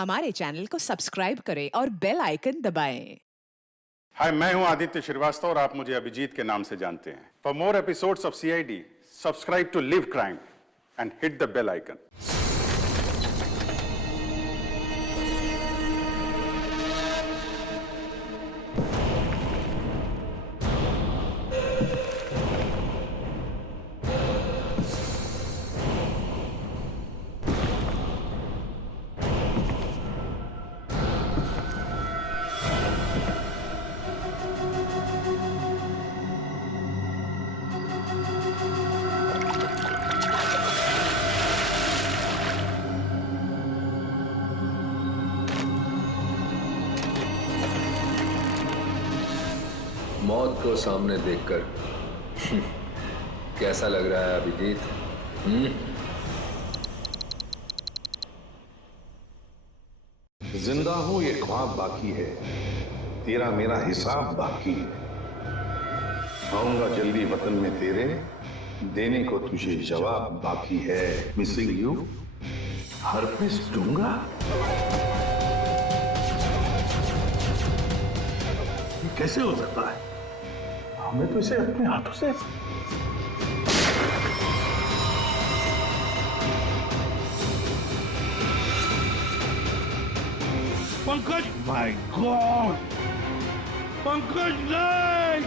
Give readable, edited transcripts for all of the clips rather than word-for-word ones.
हमारे चैनल को सब्सक्राइब करें और बेल आइकन दबाएं। हाय, मैं हूं आदित्य श्रीवास्तव और आप मुझे अभिजीत के नाम से जानते हैं। For more episodes of CID, subscribe to live crime and hit the bell icon. मौत को सामने देखकर कैसा लग रहा है अभिजीत? जिंदा हूं ये ख्वाब बाकी है, तेरा मेरा हिसाब बाकी है। आऊंगा जल्दी वतन में तेरे, देने को तुझे जवाब बाकी है। मिसिंग यू, हरपिस दूंगा। ये कैसे हो सकता है? हमें तो इसे अपने हाथों से पंकज, माय गॉड, पंकज नहीं!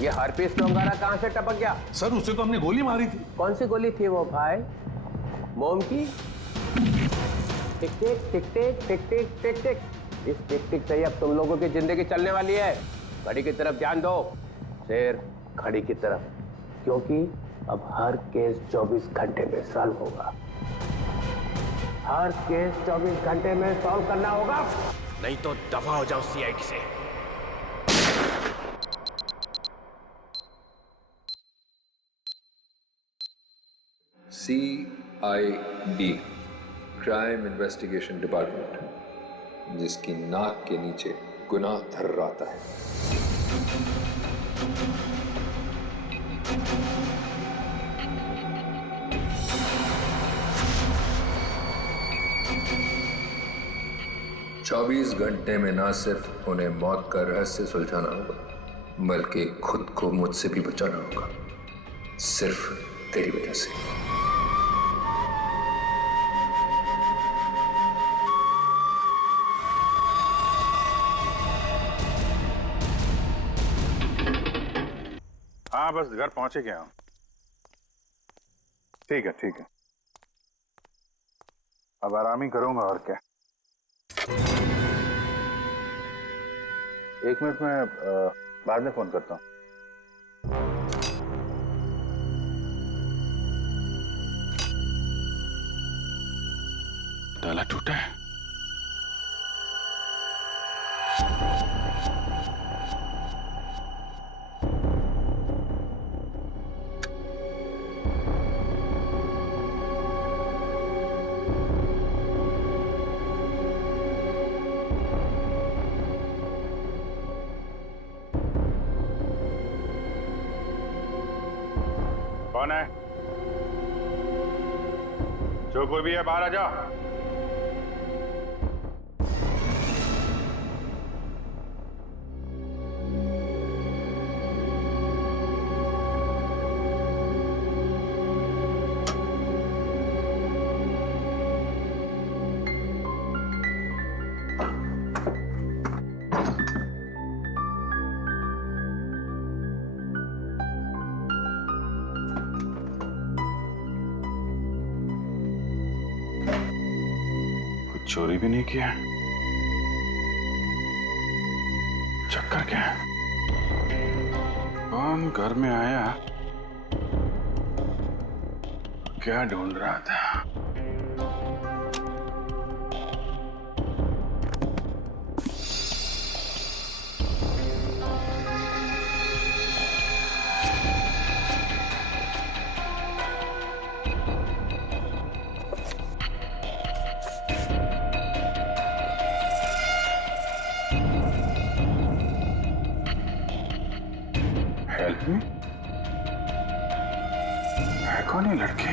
ये हरपीस डोंगारा कहां से टपक गया? सर, उसे तो हमने गोली मारी थी। कौन सी गोली थी वो भाई? मोम की? टिक टिक टिक टिक टिक टिक टिक टिक। इस टिक टिक से ही अब तुम लोगों की जिंदगी चलने वाली है। घड़ी की तरफ ध्यान दो, सिर्फ घड़ी की तरफ, क्योंकि अब हर केस 24 घंटे में सॉल्व होगा। हर केस 24 घंटे में सॉल्व करना होगा, नहीं तो दफा हो जाओ सीआईडी से। CID, क्राइम इन्वेस्टिगेशन डिपार्टमेंट, जिसकी नाक के नीचे गुनाह थर्राता है। चौबीस घंटे में ना सिर्फ उन्हें मौत का रहस्य सुलझाना होगा, बल्कि खुद को मुझसे भी बचाना होगा, सिर्फ तेरी वजह से। हाँ, बस घर पहुंचे गया हूं। ठीक है, ठीक है। अब आराम ही करूंगा और क्या। एक मिनट में बाद में फोन करता हूं। ताला टूटा है। कौन है? जो कोई भी है, बाहर आ जाओ। चोरी भी नहीं किया। चक्कर क्या है? कौन घर में आया? क्या ढूंढ रहा था? Help me? है कौन ये लड़के?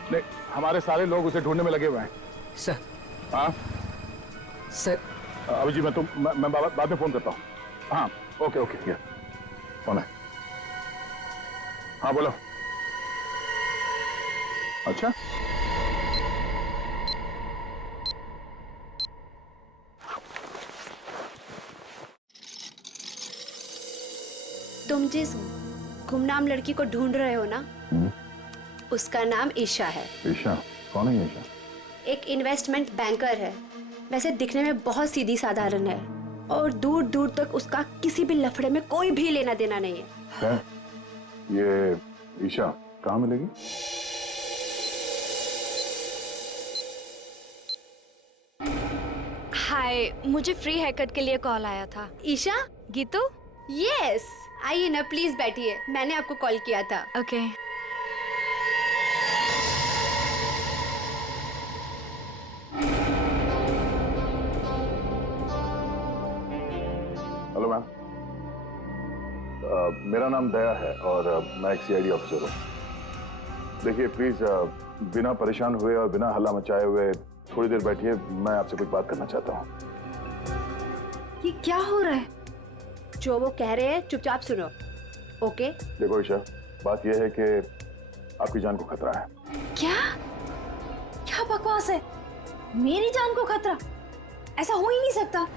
नहीं, हमारे सारे लोग उसे ढूंढने में लगे हुए हैं। सर हाँ सर अभिजीत, मैं बाद में फोन करता हूँ। हाँ ओके ओके, ये कौन है? हाँ बोलो। अच्छा तुम जिस गुमनाम लड़की को ढूंढ रहे हो ना, उसका नाम ईशा है। ईशा? कौन है ईशा? एक इन्वेस्टमेंट बैंकर है। वैसे दिखने में बहुत सीधी साधारण है और दूर दूर तक उसका किसी भी लफड़े में कोई भी लेना देना नहीं है। ये ईशा कहाँ मिलेगी? हाय, मुझे फ्री हेयर कट के लिए कॉल आया था। ईशा? गीतू? यस, आइए ना प्लीज बैठिए, मैंने आपको कॉल किया था। ओके। हेलो मैम, मेरा नाम दया है और मैं एक सीआईडी ऑफिसर हूँ। देखिए प्लीज बिना परेशान हुए और बिना हल्ला मचाए हुए थोड़ी देर बैठिए, मैं आपसे कुछ बात करना चाहता हूँ। ये क्या हो रहा है? जो वो कह रहे हैं चुपचाप सुनो, ओके? देखो ईशा, बात यह है कि आपकी जान को खतरा है। क्या क्या बकवास है? मेरी जान को खतरा? ऐसा हो ही नहीं सकता।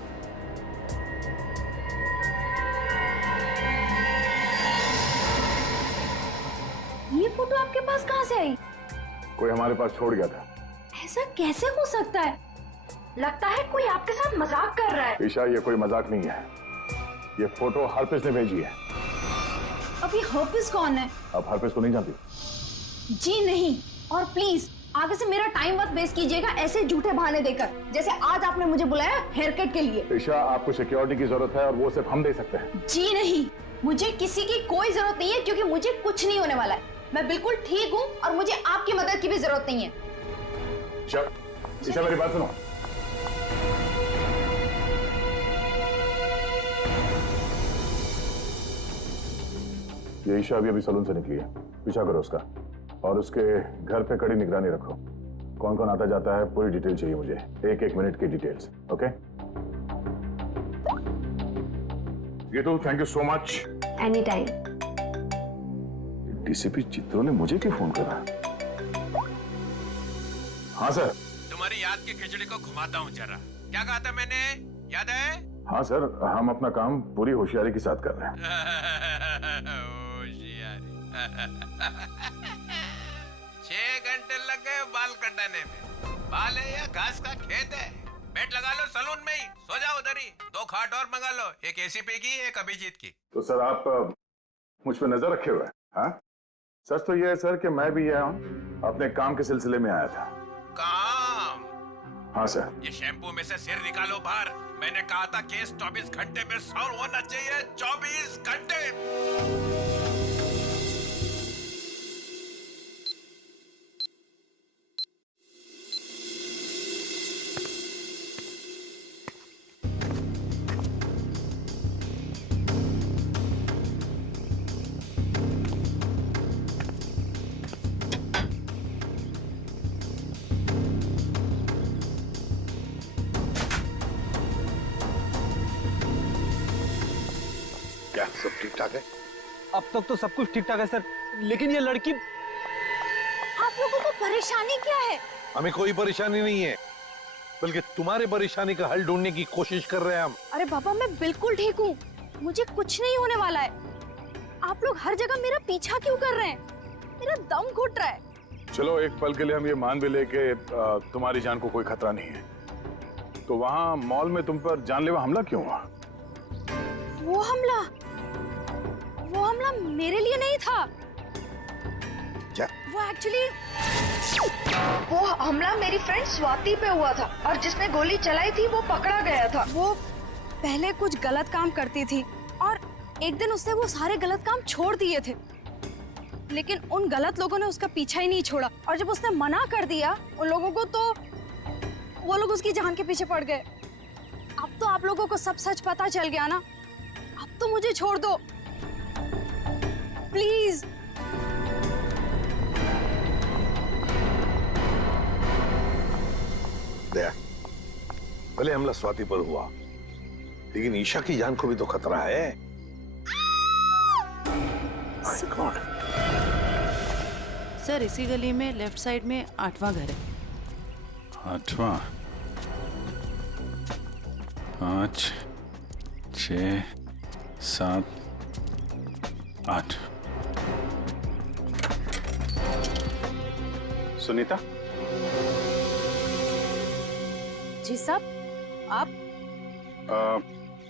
ये फोटो आपके पास कहाँ से आई? कोई हमारे पास छोड़ गया था। ऐसा कैसे हो सकता है? लगता है कोई आपके साथ मजाक कर रहा है। ईशा, ये कोई मजाक नहीं है, ये फोटो हरप्रीत ने भेजी है। अभी हरप्रीत कौन है? आप हरप्रीत को नहीं जानती? जी नहीं, और प्लीज आगे से मेरा टाइम मत वेस्ट कीजिएगा ऐसे झूठे बहाने देकर, जैसे आज आपने मुझे बुलाया हेयर कट के लिए। ईशा, आपको सिक्योरिटी की जरूरत है और वो सिर्फ हम दे सकते हैं। जी नहीं, मुझे किसी की कोई जरूरत नहीं है, क्योंकि मुझे कुछ नहीं होने वाला है। मैं बिल्कुल ठीक हूँ और मुझे आपकी मदद की भी जरूरत नहीं है। ईशा मेरी बात सुनो। ये ईशा अभी सलून से निकली है, पीछा करो उसका और उसके घर पे कड़ी निगरानी रखो। कौन कौन आता जाता है पूरी डिटेल चाहिए मुझे, एक एक मिनट की details. Okay Geetu, thank you so much. Any time. DCP चित्रों ने मुझे क्यों फोन करा? हाँ सर। तुम्हारी याद की खिचड़ी को घुमाता हूँ जरा। क्या कहा था मैंने, याद है? हाँ सर, हम अपना काम पूरी होशियारी के साथ कर रहे हैं। होशियारी। 6 घंटे लग गए बाल कटाने में। बाल है या घास का खेत है? बेड लगा लो सलून में ही, सो जाओ उधर ही। 2 खाट और मंगा लो, एक एसीपी की, एक अभिजीत की। तो सर आप मुझ पर नजर रखे हुए हैं? हाँ, सच तो ये है सर कि मैं भी यहाँ अपने काम के सिलसिले में आया था। काम? हाँ सर। ये शैम्पू में से सिर निकालो बाहर। मैंने कहा था केस 24 घंटे में सॉल्व होना चाहिए। 24 घंटे। क्या सब ठीक ठाक है? अब तक तो सब कुछ ठीक ठाक है सर, लेकिन ये लड़की। आप लोगों को परेशानी क्या है? हमें कोई परेशानी नहीं है, बल्कि तुम्हारे परेशानी का हल ढूंढने की कोशिश कर रहे हैं हम। अरे बाबा, मैं बिल्कुल ठीक हूँ, मुझे कुछ नहीं होने वाला है। आप लोग हर जगह मेरा पीछा क्यों कर रहे हैं? मेरा दम घुट रहा है। चलो एक पल के लिए हम ये मान भी ले कि तुम्हारी जान को कोई खतरा नहीं है, तो वहाँ मॉल में तुम पर जानलेवा हमला क्यों हुआ? वो हमला मेरे लिए नहीं था। क्या? वो हमला मेरी फ्रेंड स्वाति पे हुआ था, और जिसने गोली चलाई थी वो पकड़ा गया था। वो पहले कुछ गलत काम करती थी और एक दिन उसने वो सारे गलत काम छोड़ दिए थे, लेकिन उन गलत लोगों ने उसका पीछा ही नहीं छोड़ा, और जब उसने मना कर दिया उन लोगों को, तो वो लोग उसकी जान के पीछे पड़ गए। अब तो आप लोगों को सब सच पता चल गया ना, अब तो मुझे छोड़ दो प्लीज। भले हमला स्वाति पर हुआ, लेकिन ईशा की जान को भी तो खतरा है। My God. सर इसी गली में लेफ्ट साइड में 8वां घर है। 8वां? 5, 6, 7, 8। सुनीता? जी साहब, आप?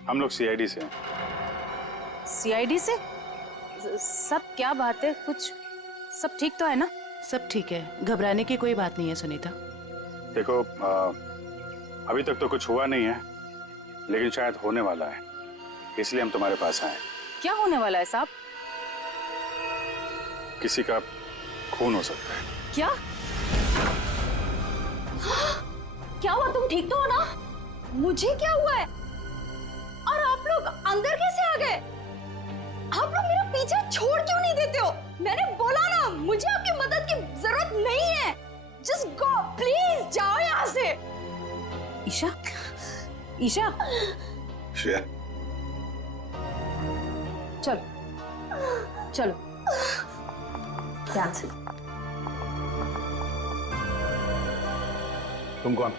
हम लोग सीआईडी से हैं। सीआईडी से? सब क्या बात है? कुछ सब ठीक तो है ना? सब ठीक है, घबराने की कोई बात नहीं है सुनीता। देखो, अभी तक तो कुछ हुआ नहीं है, लेकिन शायद होने वाला है, इसलिए हम तुम्हारे पास आए। क्या होने वाला है साहब? किसी का खून हो सकता है। क्या? क्या हुआ? तुम ठीक तो हो ना? मुझे क्या हुआ है? और आप लोग अंदर कैसे आ गए? आप लोग मेरा पीछे छोड़ क्यों नहीं देते हो? मैंने बोला ना, मुझे आपकी मदद की जरूरत नहीं है। जस्ट गो, प्लीज जाओ यहाँ से। ईशा, ईशा, श्रेया, चलो चलो ध्यान से। तुम कौन?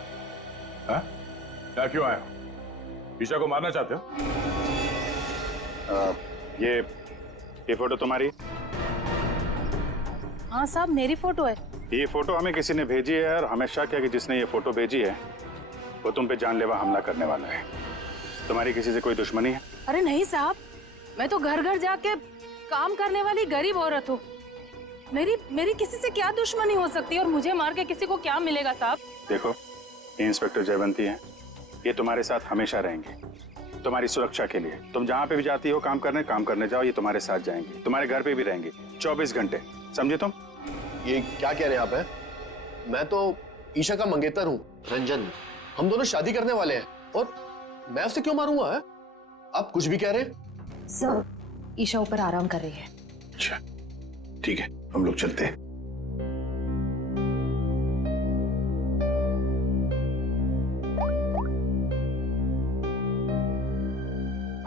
हाँ? क्या क्यों आए हो? ईशा को मारना चाहते हो? ये फोटो तुम्हारी? हाँ साहब, मेरी फोटो है। ये फोटो हमें किसी ने भेजी है और हमें शक है कि जिसने ये फोटो भेजी है वो तुम पे जानलेवा हमला करने वाला है। तुम्हारी किसी से कोई दुश्मनी है? अरे नहीं साहब, मैं तो घर घर जाके काम करने वाली गरीब औरत हूँ। मेरी किसी से क्या दुश्मनी हो सकती है, और मुझे मार के किसी को क्या मिलेगा साहब? देखो, ये इंस्पेक्टर जयवंती है, ये तुम्हारे साथ हमेशा रहेंगे, तुम्हारी सुरक्षा के लिए। तुम जहाँ पे भी जाती हो काम करने जाओ, ये तुम्हारे साथ जाएंगे, तुम्हारे घर पे भी रहेंगे 24 घंटे, समझे तुम? ये क्या कह रहे हैं आप? मैं तो ईशा का मंगेतर हूँ, रंजन। हम दोनों शादी करने वाले हैं, और मैं उसे क्यों मारूंगा? है? आप कुछ भी कह रहे हैं? सर, ईशा ऊपर आराम कर रही है। अच्छा ठीक है, हम लोग चलते हैं।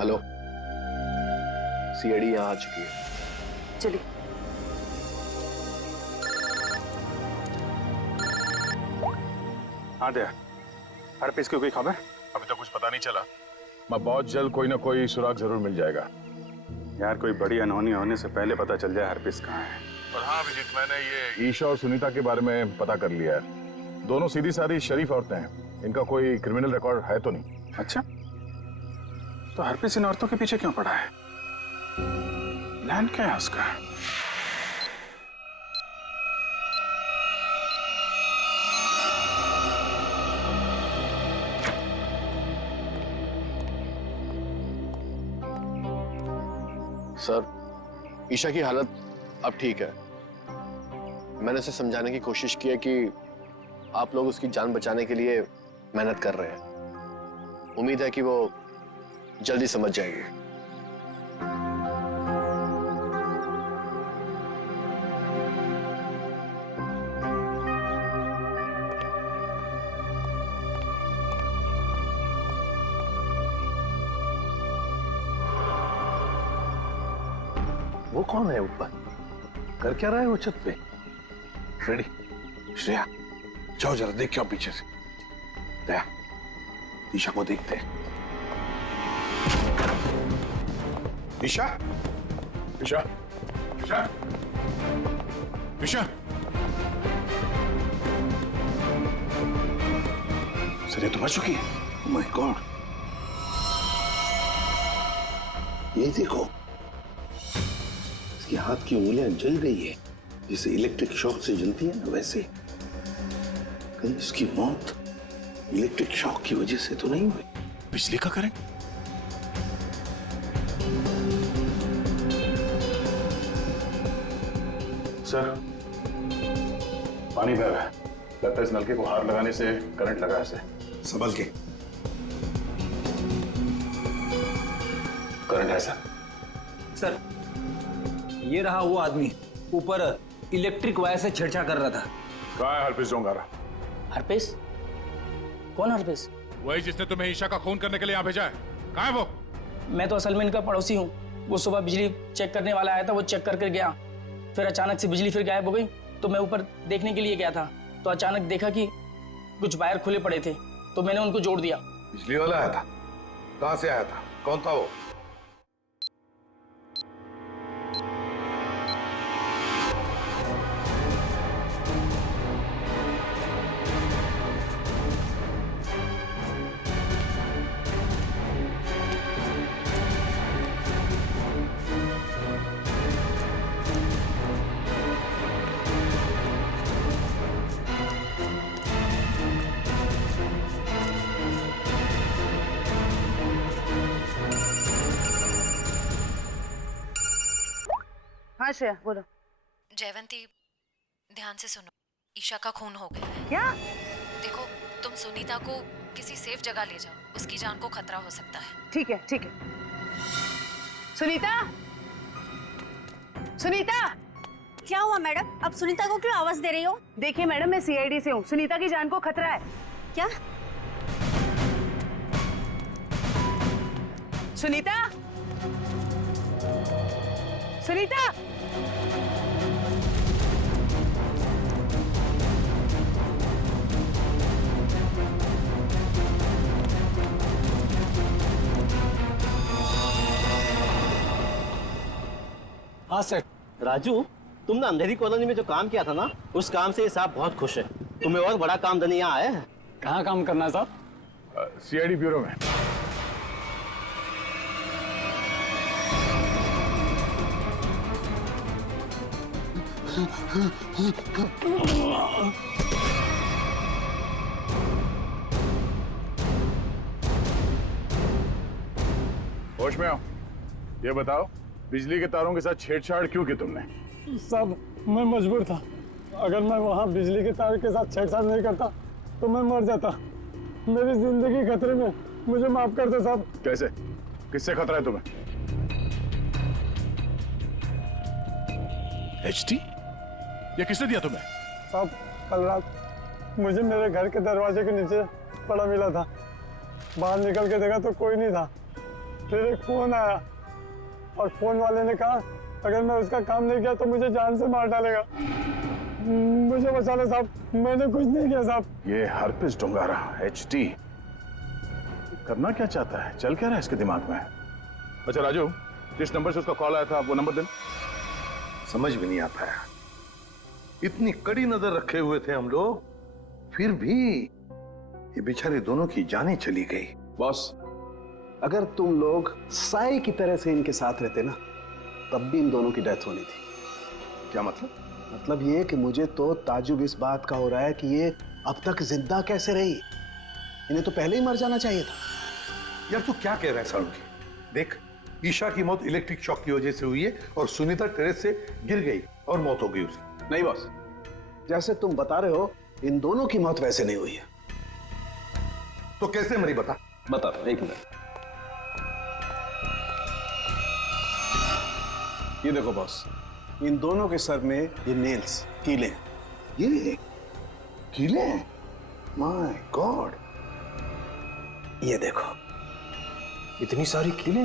हेलो, सीआईडी यहाँ आ चुकी है। चलिए। हाँ दया, हर पीस की कोई खबर? अभी तक कुछ पता नहीं चला, मैं बहुत जल्द कोई ना कोई सुराग जरूर मिल जाएगा। यार, कोई बड़ी अनहोनी होने से पहले पता चल जाए हर पीस कहाँ है। और हाँ अभिजीत, मैंने ये ईशा और सुनीता के बारे में पता कर लिया है। दोनों सीधी सादी शरीफ औरतें हैं, इनका कोई क्रिमिनल रिकॉर्ड है तो नहीं। अच्छा, तो हर पीस इन औरतों के पीछे क्यों पड़ा है? प्लान क्या है उसका? सर, ईशा की हालत अब ठीक है। मैंने उसे समझाने की कोशिश की है कि आप लोग उसकी जान बचाने के लिए मेहनत कर रहे हैं। उम्मीद है कि वो जल्दी समझ जाएगी। वो कौन है ऊपर? कर क्या रहा है वो छत पे? फ्रेडी, श्रेया, जाओ जरा देख के आओ पीछे से। दया, ईशा को देखते हैं। ईशा, ईशा, ईशा, ईशा। सर, तो मर चुकी है। ओह माय गॉड, ये देखो, इसके हाथ की उंगलियां जल गई है, जैसे इलेक्ट्रिक शॉक से जलती है ना, वैसे। कहीं इसकी मौत इलेक्ट्रिक शॉक की वजह से तो नहीं हुई? बिजली का करंट? सर, पानी बह रहा है, लगता है इस नलके को हाथ लगाने से करंट लगा है। संभल के। करंट है सर। सर, ये रहा वो आदमी, ऊपर इलेक्ट्रिक वायर से छेड़छाड़ कर रहा था। कहाँ है हरपीस डोंगारा? हरपेश? कौन हरपेश? वही जिसने तुम्हें ईशा का खून करने के लिए यहाँ भेजा है, कहाँ है वो? मैं तो असल में इनका पड़ोसी हूँ। वो सुबह बिजली चेक करने वाला आया था, वो चेक करके गया, फिर अचानक से बिजली फिर गायब हो गई। तो मैं ऊपर देखने के लिए गया था, तो अचानक देखा कि कुछ वायर खुले पड़े थे, तो मैंने उनको जोड़ दिया। बिजली वाला आया था? कहाँ से आया था? कौन था वो? हाँ श्रेया बोलो। जयवंती, ध्यान से सुनो, ईशा का खून हो गया है। क्या? देखो, तुम सुनीता को किसी सेफ जगह ले जाओ, उसकी जान को खतरा हो सकता है। ठीक है ठीक है। सुनीता, सुनीता। क्या हुआ मैडम? अब सुनीता को क्यों आवाज दे रही हो? देखिए मैडम, मैं सीआईडी से हूँ, सुनीता की जान को खतरा है। क्या? सुनीता, सुनीता। हाँ सर। राजू, तुमने अंधेरी कॉलोनी में जो काम किया था ना, उस काम से साहब बहुत खुश है। तुम्हें और बड़ा काम देने यहाँ आए हैं। कहाँ काम करना है साहब? सीआईडी ब्यूरो में। होश में आओ, ये बताओ बिजली के तारों के साथ छेड़छाड़ क्यों की तुमने? साहब, मैं मजबूर था। अगर मैं वहाँ बिजली के तार के साथ छेड़छाड़ नहीं करता तो मैं मर जाता। मेरी जिंदगी खतरे में, मुझे माफ कर दो साहब। कैसे? किससे खतरा है तुम्हें? एचटी? ये किसने दिया तुम्हें? साहब, कल रात मुझे मेरे घर के दरवाजे के नीचे पड़ा मिला था। बाहर निकल के देखा तो कोई नहीं था। फिर एक फोन आया और फोन वाले ने कहा अगर मैं उसका काम नहीं किया तो मुझे जान से मार डालेगा। मुझे बचा ले साहब, मैंने कुछ नहीं किया साहब। ये हरपिस डोंगारा एचटी करना क्या चाहता है? चल क्या रहा है इसके दिमाग में? अच्छा राजू, जिस नंबर से उसका कॉल आया था वो नंबर देना। समझ भी नहीं आता है, इतनी कड़ी नजर रखे हुए थे हम लोग, फिर भी ये बेचारे दोनों की जानें चली गई। बॉस, अगर तुम लोग साई की तरह से इनके साथ रहते ना, तब भी इन दोनों की डेथ होनी थी। क्या मतलब? मतलब ये कि मुझे तो ताजुब इस बात का हो रहा है कि ये अब तक जिंदा कैसे रही। इन्हें तो पहले ही मर जाना चाहिए था। यार तू क्या कह रहा है सालुंकी? देख, ईशा की मौत इलेक्ट्रिक शॉक की वजह से हुई है और सुनीता टेरेस से गिर गई और मौत हो गई उसकी। नहीं बॉस, जैसे तुम बता रहे हो इन दोनों की मौत वैसे नहीं हुई है। तो कैसे मरी बता? बता दो, एक मिनट। ये देखो बॉस, इन दोनों के सर में ये नेल्स, कीले। ये कीले? My God. ये देखो, इतनी सारी कीले?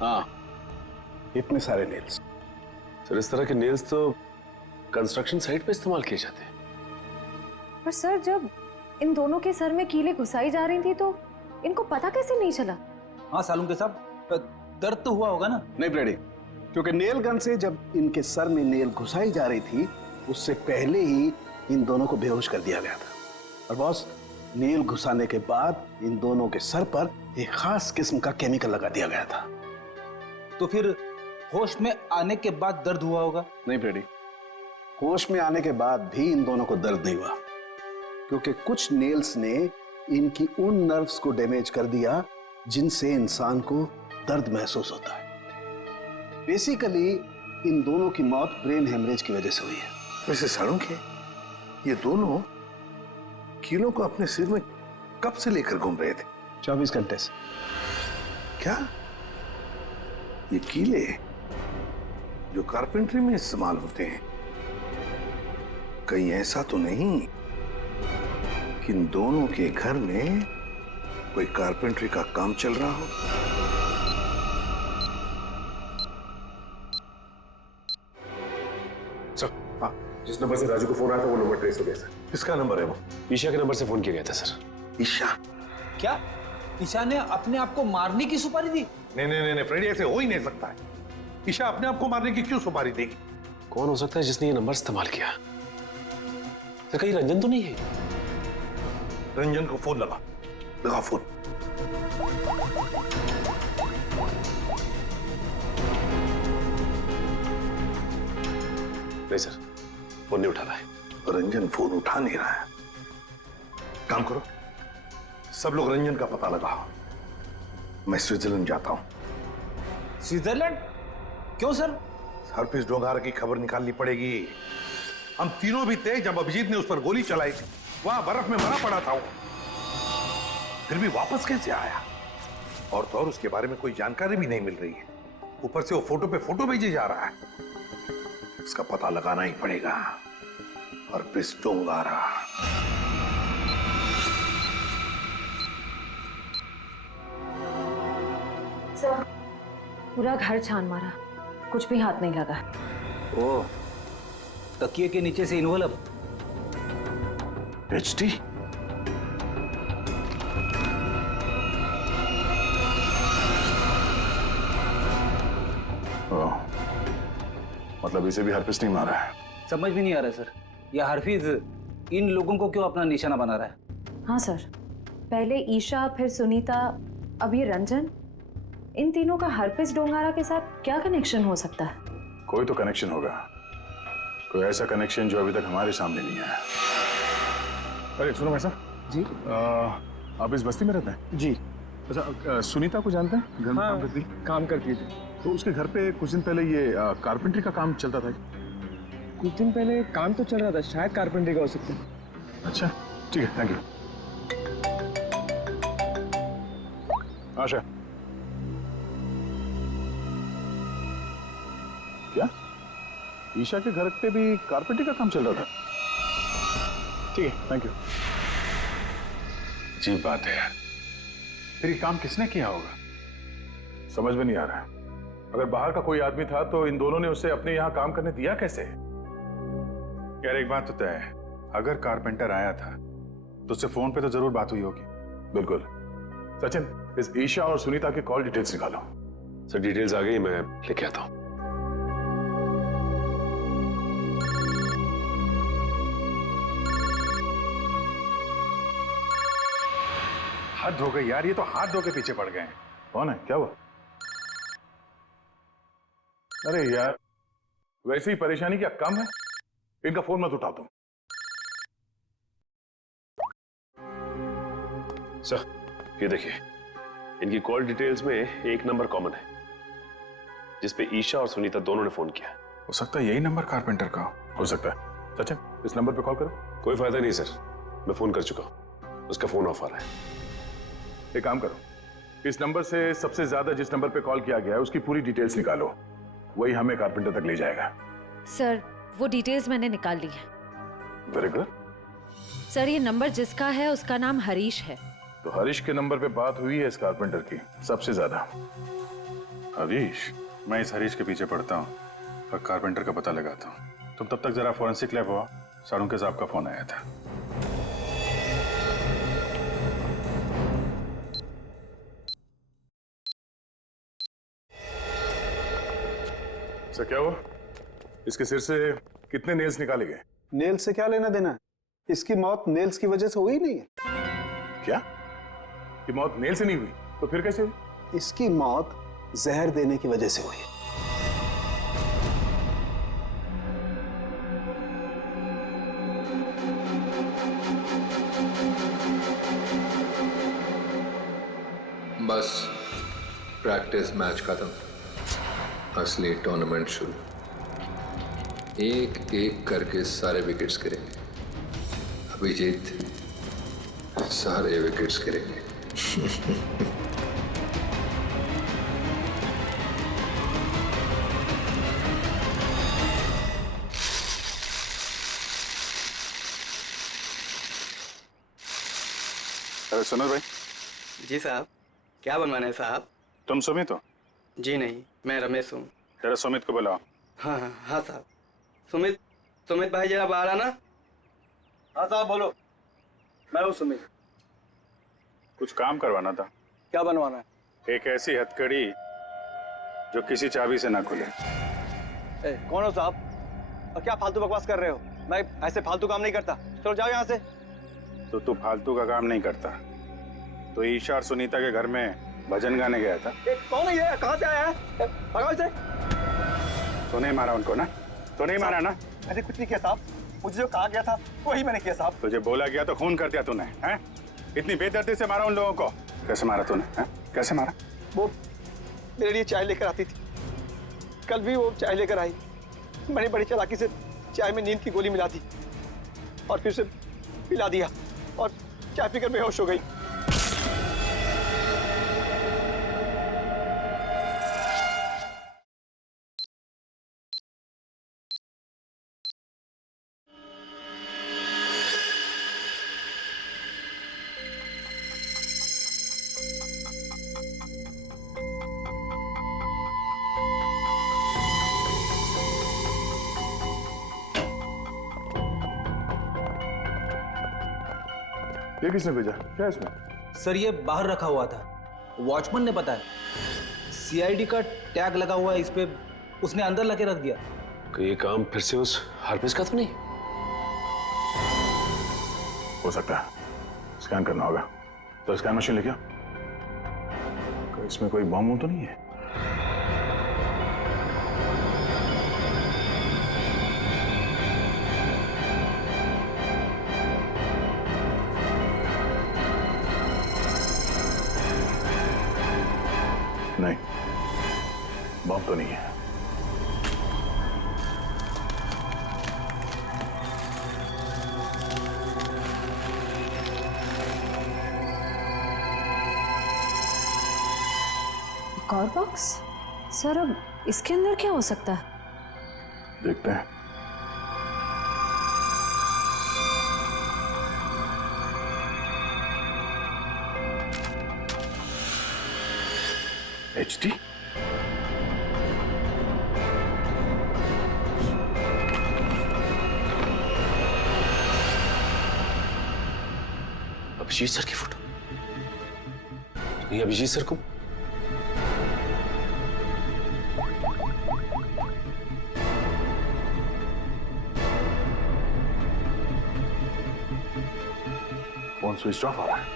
हाँ, इतने सारे नेल्स। सर, इस तरह के नेल्स तो कंस्ट्रक्शन साइट पे इस्तेमाल किए जाते हैं। पर सर, जब इन दोनों के सर में कीले घुसाई जा रही थी तो इनको पता कैसे नहीं चला? हाँ सालून के साहब, दर्द तो हुआ होगा ना? नहीं ब्रेडी, क्योंकि नेल गन से जब इनके सर में नेल घुसाई जा रही थी उससे पहले ही इन दोनों को बेहोश कर दिया गया था। और बॉस, नेल घुसाने के बाद इन दोनों के सर पर एक खास किस्म का केमिकल लगा दिया गया था। तो फिर होश में आने के बाद दर्द हुआ होगा? नहीं ब्रेडी, होश में आने के बाद भी इन दोनों को दर्द नहीं हुआ, क्योंकि कुछ नेल्स ने इनकी उन नर्व्स को डैमेज कर दिया जिनसे इंसान को दर्द महसूस होता है। बेसिकली इन दोनों की मौत ब्रेन हेमरेज की वजह से हुई है। वैसे सालुंकी, ये दोनों कीलों को अपने सिर में कब से लेकर घूम रहे थे? 24 घंटे से। क्या ये कीले जो कारपेंट्री में इस्तेमाल होते हैं, कहीं ऐसा तो नहीं कि इन दोनों के घर में कोई कारपेंटरी का काम चल रहा हो। सर, हाँ, जिस नंबर से राजू को फोन आया था वो नंबर ट्रेस हो गया सर। किसका नंबर है वो? ईशा के नंबर से फोन किया गया था सर। ईशा? क्या ईशा ने अपने आप को मारने की सुपारी दी? नहीं फ्रेडी, ऐसे हो ही नहीं सकता है। ईशा अपने आप को मारने की क्यों सुपारी देगी? कौन हो सकता है जिसने ये नंबर इस्तेमाल किया? सर कहीं रंजन तो नहीं है? रंजन को फोन लगा फोन। नहीं सर, फोन नहीं उठा रहा है। रंजन फोन उठा नहीं रहा है। काम करो, सब लोग रंजन का पता लगाओ। मैं स्विट्जरलैंड जाता हूं। स्विट्जरलैंड? क्यों सर? हरप्रीत डोंगारा की खबर निकालनी पड़ेगी। हम तीनों भी थे जब अभिजीत ने उस पर गोली चलाई थी। वहां बर्फ में मरा पड़ा था वो, फिर भी वापस कैसे आया? और तो और उसके बारे में कोई जानकारी भी नहीं मिल रही है। ऊपर से वो फोटो पे फोटो भेजे जा रहा है। इसका पता लगाना ही पड़ेगा। हरप्रीत डोंगारा। सर, पूरा घर छान मारा, कुछ भी हाथ नहीं लगा। ओ, तकिए के नीचे से इन्वॉल्व। एचटी? मतलब इसे भी हरप्रीत नहीं मारा है? समझ भी नहीं आ रहा सर, यह हरफीज इन लोगों को क्यों अपना निशाना बना रहा है? हाँ सर, पहले ईशा, फिर सुनीता, अब ये रंजन। इन तीनों का हरप्रीत डोंगारा के साथ क्या कनेक्शन हो सकता है? कोई तो कनेक्शन होगा, कोई ऐसा कनेक्शन जो अभी तक हमारे सामने नहीं आया। अरे सुनो भाई साहब जी, आप इस बस्ती में रहते हैं? जी। अच्छा, सुनीता को जानते हैं? घर में काम करती? काम करती थी। तो उसके घर पे कुछ दिन पहले ये कारपेंटरी का काम चलता था। कुछ दिन पहले काम तो चल रहा था, शायद कारपेंटरी का हो सकता है। अच्छा ठीक है, थैंक यू। आशा, क्या ईशा के घर पे भी कारपेंटरी का काम चल रहा था? ठीक है, थैंक यू। अजीब बात है यार, फिर ये काम किसने किया होगा? समझ में नहीं आ रहा है। अगर बाहर का कोई आदमी था तो इन दोनों ने उसे अपने यहाँ काम करने दिया कैसे? यार एक बात तो तय है, अगर कारपेंटर आया था तो उससे फोन पे तो जरूर बात हुई होगी। बिल्कुल। सचिन, इस ईशा और सुनीता के कॉल डिटेल्स निकालो। सर डिटेल्स आ गई, मैं लेके आता हूँ। हद हो गई यार, ये तो हाथ धो के पीछे पड़ गए हैं। कौन है, क्या हुआ? अरे यार, वैसे ही परेशानी क्या कम है? इनका फोन मत उठाओ तुम। सर ये देखिए, इनकी कॉल डिटेल्स में एक नंबर कॉमन है जिसपे ईशा और सुनीता दोनों ने फोन किया। हो सकता है यही नंबर कारपेंटर का हो सकता है। सचिन, इस नंबर पे कॉल करो। कोई फायदा नहीं सर, मैं फोन कर चुका हूं, उसका फोन ऑफ आ रहा है। एक काम करो, इस नंबर से सबसे ज्यादा जिस नंबर पे कॉल किया गया है उसकी पूरी डिटेल्स निकालो, वही हमें कारपेंटर तक ले जाएगा। सर वो डिटेल्स मैंने निकाल ली है। Very good. सर ये नंबर जिसका है उसका नाम हरीश है। तो हरीश के नंबर पे बात हुई है इस कारपेंटर की सबसे ज्यादा। हरीश? मैं इस हरीश के पीछे पड़ता हूँ और कारपेंटर का पता लगाता हूँ। तुम तब तक जरा फॉरेंसिक लैब हुआ, सारुंके साहब का फोन आया था। सर क्या हुआ? इसके सिर से कितने नेल्स निकाले गए? नेल्स से क्या लेना देना है? इसकी मौत नेल्स की वजह से हुई नहीं है। क्या? कि मौत नेल से नहीं हुई तो फिर कैसे हुई? इसकी मौत जहर देने की वजह से हुई है। बस प्रैक्टिस मैच खत्म, असली टूर्नामेंट शुरू। एक एक करके सारे विकेट्स गिरेंगे। अभिजीत सारे विकेट्स गिरेंगे। अरे सुनो भाई, जी साहब, क्या बनवाना है साहब? तुम सुमित हो? जी नहीं, मैं रमेश हूँ। जरा सुमित को बुलाओ। हाँ हाँ हाँ साहब। सुमित भाई जरा बाहर आना। हाँ साहब बोलो। मैं हूँ सुमित। कुछ काम करवाना था। क्या बनवाना है? एक ऐसी हथकड़ी जो किसी चाबी से ना खुले। कौन हो साहब? और क्या फालतू बकवास कर रहे हो? मैं ऐसे फालतू काम नहीं करता। चलो जाओ यहाँ से। तो तू फालतू का काम नहीं करता तो ईशा और सुनीता के घर में भजन गाने गया था। कौन है ये? कहाँ से आया है? भगाओ इसे। तो नहीं मारा उनको ना? तो नहीं मारा ना? मैंने कुछ नहीं किया साहब। मुझे जो कहा गया था वही मैंने किया साहब। तुझे बोला गया तो खून कर दिया तूने, हैं? इतनी बेदर्दी से मारा उन लोगों को। कैसे मारा तूने, हैं? कैसे मारा? वो मेरे लिए चाय लेकर आती थी। कल भी वो चाय लेकर आई। मैंने बड़ी चालाकी से चाय में नींद की गोली मिला दी और फिर उसे पिला दिया और चाय पीकर बेहोश हो गई। ये किसने भेजा? क्या इसमें? सर ये बाहर रखा हुआ था, वॉचमैन ने बताया। सीआईडी का टैग लगा हुआ है इस पे, उसने अंदर लाके रख दिया। ये काम फिर से उस हरपिस का तो नहीं? हो सकता है, स्कैन करना होगा। तो स्कैन मशीन लेके आओ। इसमें कोई बम तो नहीं है? नहीं, बम तो नहीं है। एक और बॉक्स? सर अब इसके अंदर क्या हो सकता है? देखते हैं। HD? अभिजीत सर की फोटो? नहीं, अभिजीत सर को फोन स्विच ऑफ आ रहा है।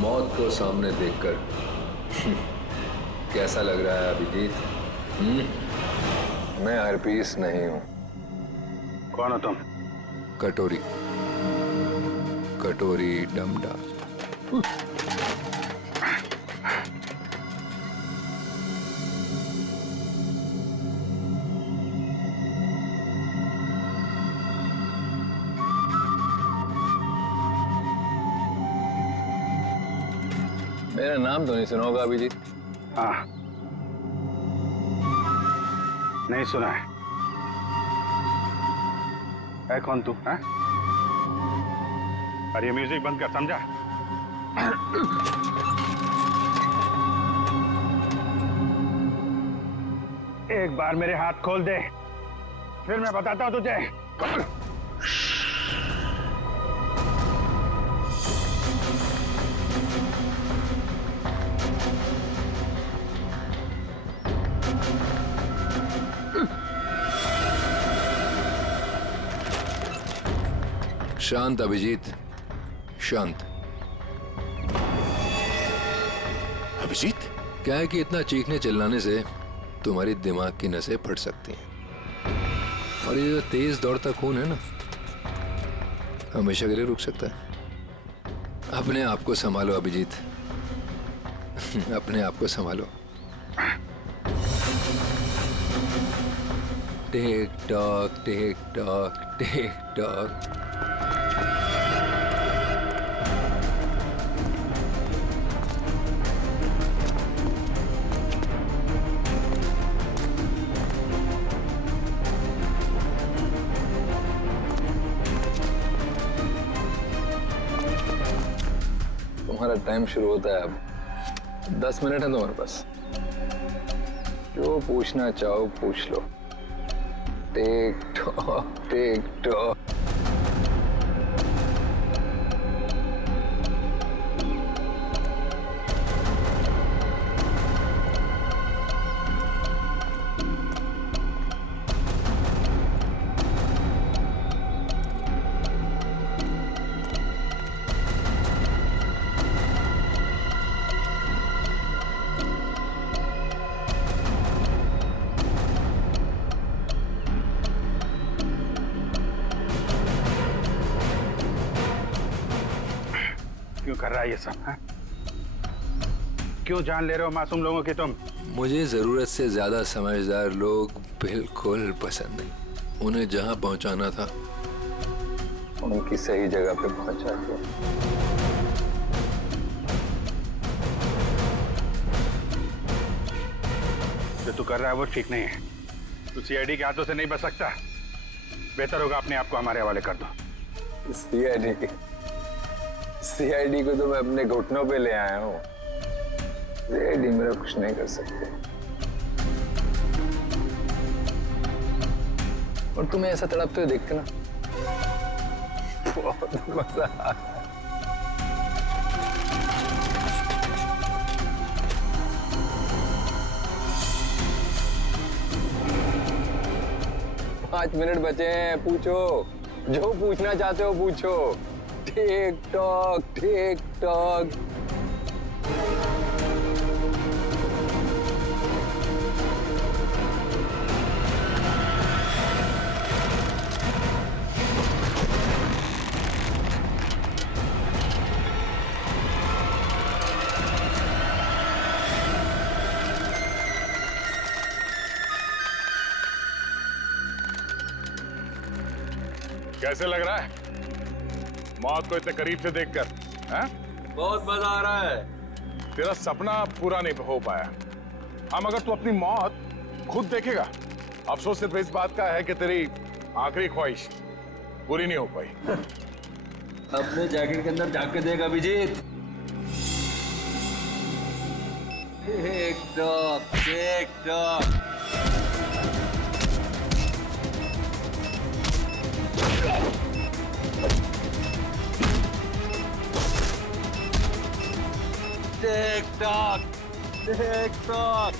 मौत को सामने देखकर कैसा लग रहा है अभिजीत? मैं हरपीस नहीं हूं। कौन हो तुम? कटोरी, कटोरी डमडा। मेरा नाम तो नहीं सुना होगा अभिजीत? हाँ, नहीं सुना है। कौन तू? है? अरे म्यूजिक बंद कर, समझा? एक बार मेरे हाथ खोल दे, फिर मैं बताता हूं तुझे। शांत अभिजीत, शांत। अभिजीत? क्या है कि इतना चीखने चिल्लाने से तुम्हारी दिमाग की नसें फट सकती हैं, और ये जो तेज दौड़ता खून है ना, हमेशा के लिए रुक सकता है। अपने आप को संभालो अभिजीत, अपने आप को संभालो। टिक tock tick tock tick talk. तुम्हारा टाइम शुरू होता है अब। 10 मिनट है तुम्हारे पास, जो पूछना चाहो पूछ लो। टिक टॉक टिक टॉक। क्यों कर रहा है ये सब? है? क्यों जान ले रहे हो मासूम लोगों की तुम? मुझे जरूरत से ज्यादा समझदार लोग बिल्कुल पसंद नहीं। उन्हें जहां पहुंचाना था उनकी सही जगह पे पहुंचा दिया। जो तू कर रहा है वो ठीक नहीं है। तू सीआईडी के हाथों से नहीं बच सकता। बेहतर होगा अपने आप को हमारे हवाले कर दो। सीआईडी को तो मैं अपने घुटनों पे ले आया हूँ। सीआईडी मेरा कुछ नहीं कर सकते। और तुम्हें ऐसा तड़पते हुए देख के ना बहुत मजा आ रहा है। 5 मिनट बचे हैं, पूछो जो पूछना चाहते हो पूछो। टिक टॉक टिक टॉक। कैसे लग रहा है मौत को इतने करीब से देखकर? बहुत मजा आ रहा है। तेरा सपना पूरा नहीं हो पाया। हम अगर तू अपनी मौत खुद देखेगा, अफसोस सिर्फ इस बात का है कि तेरी आखिरी ख्वाहिश पूरी नहीं हो पाई। अपने जैकेट के अंदर जाके देख Abhijeet. Tick tock tick tock. Tick tock tick tock.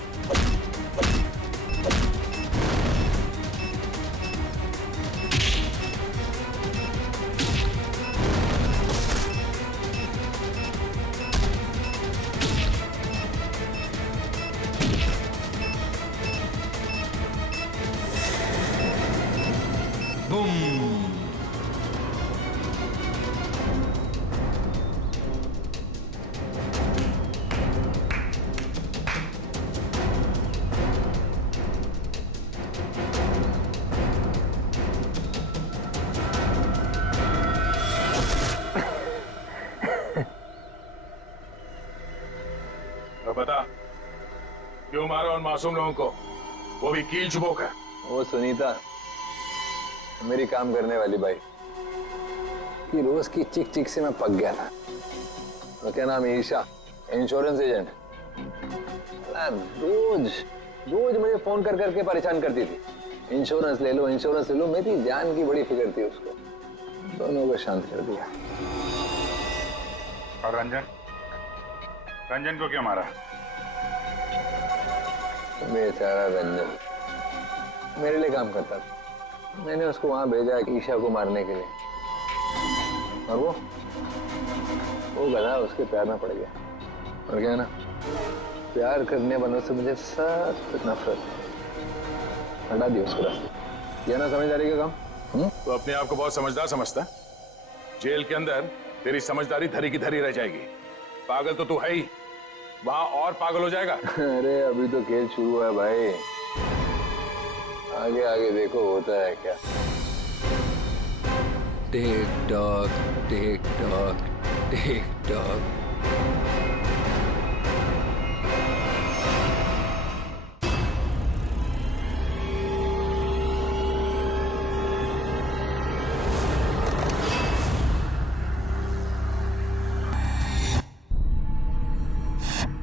बता क्यों मारा उन मासूम लोगों को, वो भी कील चुबो कर? वो सुनीता मेरी काम करने वाली बाई कि रोज की चिक चिक से मैं पक गया था। तो क्या नाम है? Isha, insurance agent. रोज रोज मुझे फोन कर करके परेशान करती थी, इंश्योरेंस ले लो इंश्योरेंस ले लो। मेरी जान की बड़ी फिक्र थी उसको। दोनों को शांत कर दिया। और रंजन? रंजन को क्यों मारा? बेचारा रंजन मेरे लिए काम करता था। मैंने उसको वहां भेजा ईशा को मारने के लिए, और वो गधा उसके पैर में पड़ गया। और क्या ना, प्यार करने वालों से मुझे सख्त नफरत है। हटा दियो उसको रास्ते। यह ना समझदारी का काम। तो अपने आप को बहुत समझदार समझता है। जेल के अंदर तेरी समझदारी धरी की धरी रह जाएगी। पागल तो तू है ही, वहां और पागल हो जाएगा। अरे अभी तो खेल शुरू हुआ है भाई, आगे आगे देखो होता है क्या। Tick tock tick tock tick tock.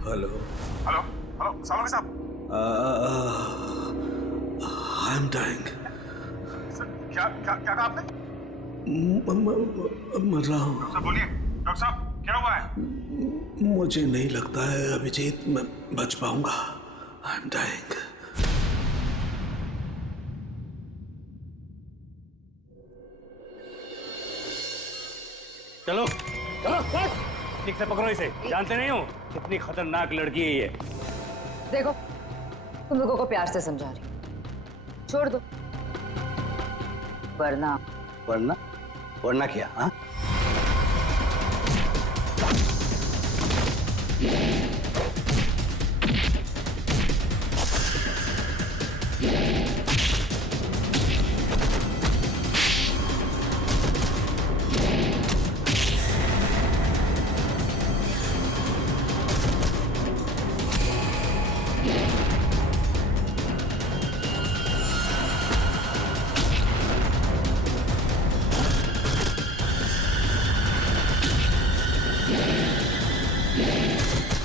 Hello hello hello सालों साहब। I am dying. क्या क्या क्या कहा आपने? मर रहा हूँ। डॉक्टर बोलिए, डॉक्टर साहब क्या हुआ है? मुझे नहीं लगता है अभिजीत मैं बच पाऊंगा। I am dying. चलो चलो ठीक से पकड़ो इसे। जानते नहीं हो कितनी खतरनाक लड़की है ये। देखो तुम लोगों को प्यार से समझा रही, छोड़ दो वरना। वरना वरना क्या? हाँ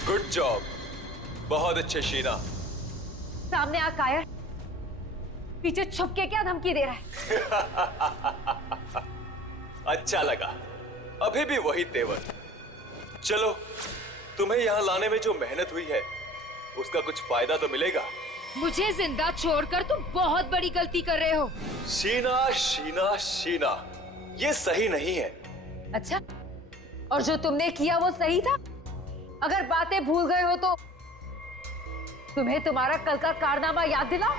गुड जॉब, बहुत अच्छे शीना। सामने आ कायर, पीछे छुप के क्या धमकी दे रहा है? अच्छा लगा, अभी भी वही तेवर। चलो तुम्हें यहाँ लाने में जो मेहनत हुई है उसका कुछ फायदा तो मिलेगा। मुझे जिंदा छोड़कर तुम बहुत बड़ी गलती कर रहे हो। शीना शीना शीना, ये सही नहीं है। अच्छा, और जो तुमने किया वो सही था? अगर बातें भूल गए हो तो तुम्हें तुम्हारा कल का कारनामा याद दिलाओ।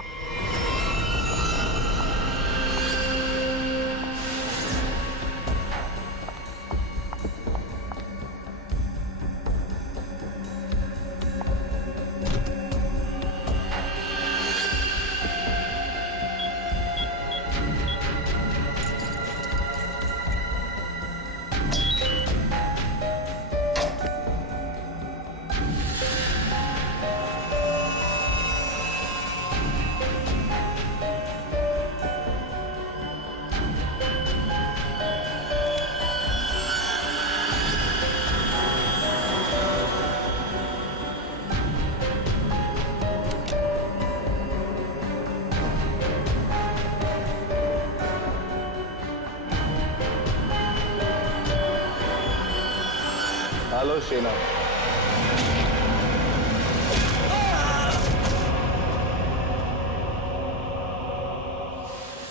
हेलो शीना।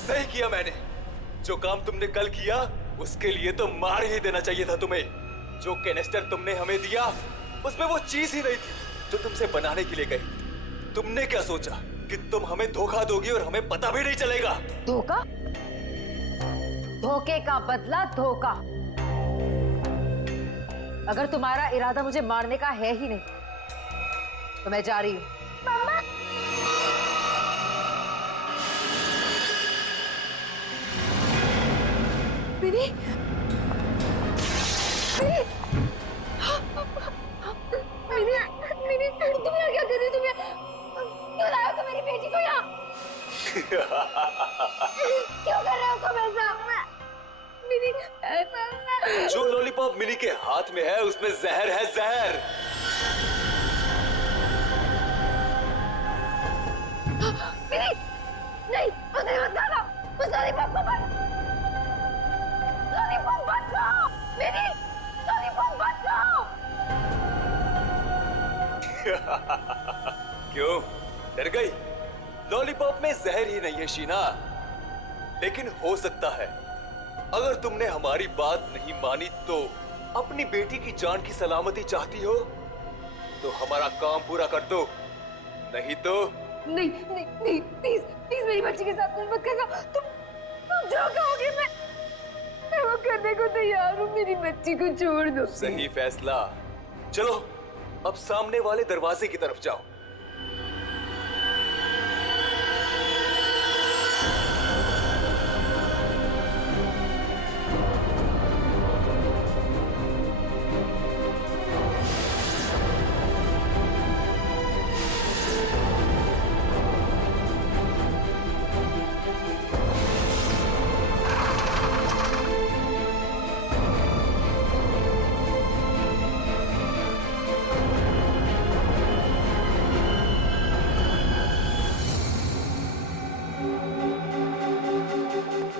सही किया मैंने। जो काम तुमने कल किया उसके लिए तो मार ही देना चाहिए था तुम्हें। जो कैनिस्टर तुमने हमें दिया उसमें वो चीज ही नहीं थी जो तुमसे बनाने के लिए गई। तुमने क्या सोचा कि तुम हमें धोखा दोगी और हमें पता भी नहीं चलेगा? धोखा? धोखे का बदला धोखा। अगर तुम्हारा इरादा मुझे मारने का है ही नहीं तो मैं जा रही हूं। मम्मा! मिनी! मिनी! मिनी! तुम यहाँ क्या कर रही? तुम यहाँ क्यों लाए हो मेरी बेटी को यहाँ? क्यों कर रहे हो तुम ऐसा? मिनी! जो लॉलीपॉप मिनी के हाथ में है उसमें जहर है, जहर। मिनी! नहीं, उसे मत खाना। उस लॉलीपॉप को मत। लॉलीपॉप मत खाओ। मिनी! लॉलीपॉप मत खाओ। क्यों डर गई? लॉलीपॉप में जहर ही नहीं है शीना, लेकिन हो सकता है अगर तुमने हमारी बात नहीं मानी तो। अपनी बेटी की जान की सलामती चाहती हो तो हमारा काम पूरा कर दो, नहीं तो नहीं नहीं नहीं, प्लीज प्लीज मेरी बच्ची के साथ कुछ मत करना। तुम जो कहोगे मैं वो करने को तैयार हूँ। मेरी बच्ची को छोड़ दो। सही फैसला। चलो अब सामने वाले दरवाजे की तरफ जाओ।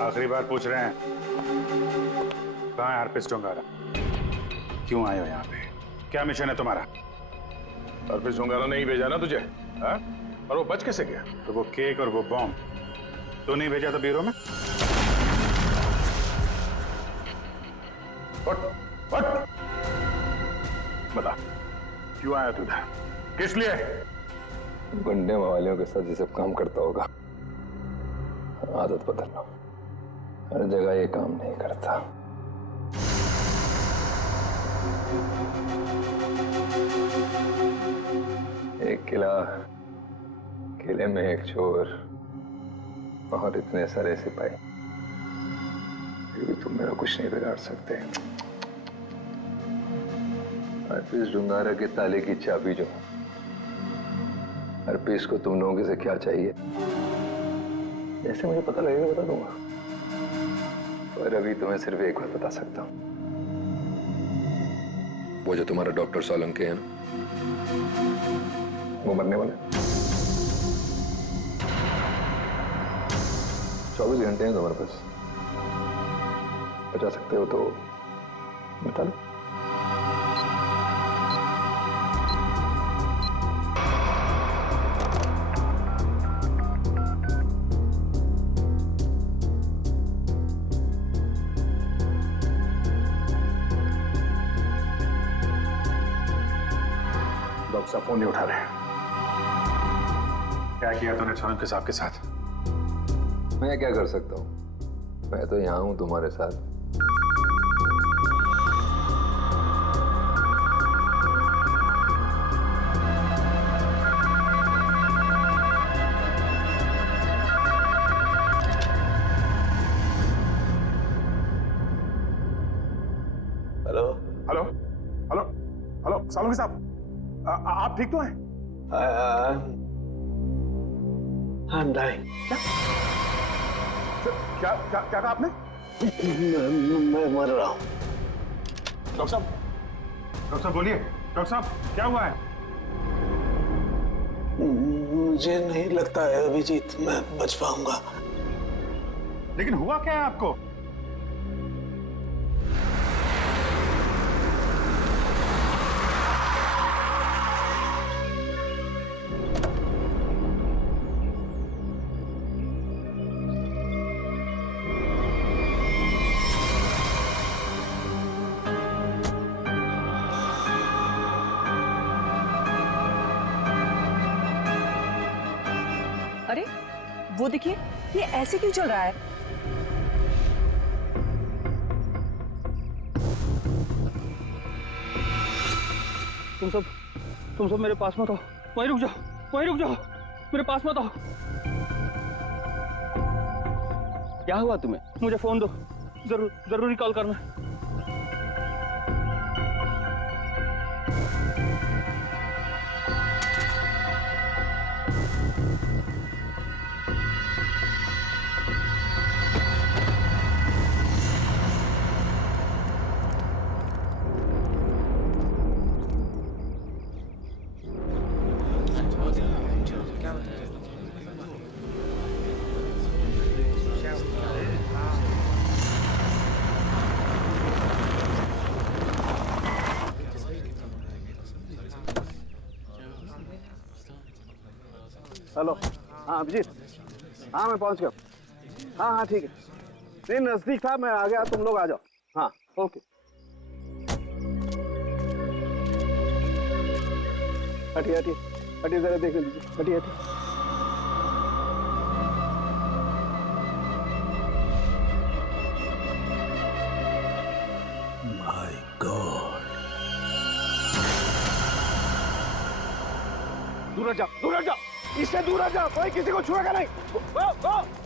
आखिरी बार पूछ रहे हैं, कहाँ है अर्पित डोंगारा? क्यों आए हो यहाँ पे? क्या मिशन है तुम्हारा? अर्पित डोंगारा ने ही भेजा ना तुझे, हाँ? और वो बच कैसे गया? तो वो केक और वो बॉम्ब तो नहीं भेजा था ब्यूरो में? बता, क्यों आया तू इधर? किस लिए? गुंडे मवालियों के साथ ये सब काम करता होगा। आदत बदल लो, हर जगह ये काम नहीं करता। एक किला, किले में एक चोर और इतने सारे सिपाही, फिर भी तुम मेरा कुछ नहीं बिगाड़ सकते। अर्पित डोंगारा के ताले की चाबी जो, अर्पित को तुम लोगों से क्या चाहिए, जैसे मुझे पता लगेगा बता दूंगा। पर अभी तुम्हें सिर्फ एक बात बता सकता हूं, वो जो तुम्हारा डॉक्टर सोलंकी है ना, वो मरने वाला है। 24 घंटे हैं तुम्हारे पास, बचा सकते हो तो बता लो। डॉक्टर फोन नहीं उठा रहे। क्या किया तूने सोलंकी साहब के साथ? मैं क्या कर सकता हूँ, मैं तो यहाँ हूँ तुम्हारे साथ। Hello hello hello hello Solanki साहब, आप ठीक तो हैं? I'm dying. क्या क्या क्या कहा आपने? मैं मर रहा हूँ। डॉक्टर साहब बोलिए। डॉक्टर साहब क्या हुआ है? मुझे नहीं लगता है अभिजीत मैं बच पाऊंगा। लेकिन हुआ क्या है आपको? अरे वो देखिए, ये ऐसे क्यों चल रहा है? तुम सब मेरे पास मत आओ, वहीं रुक जाओ, वहीं रुक जाओ, मेरे पास मत आओ। क्या हुआ तुम्हें? मुझे फोन दो, जरूरी कॉल करना। हेलो, हाँ अभिजीत, हाँ मैं पहुंच गया। हाँ हाँ ठीक है, नहीं नजदीक था, मैं आ गया, तुम लोग आ जाओ। हाँ ओके। हटिए हटिए हटिए, जरा देख लीजिए, हटिए हटिए। My God. दूर हट जाओ, दूर हट जाओ, इससे दूर हट जाओ, कोई किसी को छुएगा नहीं।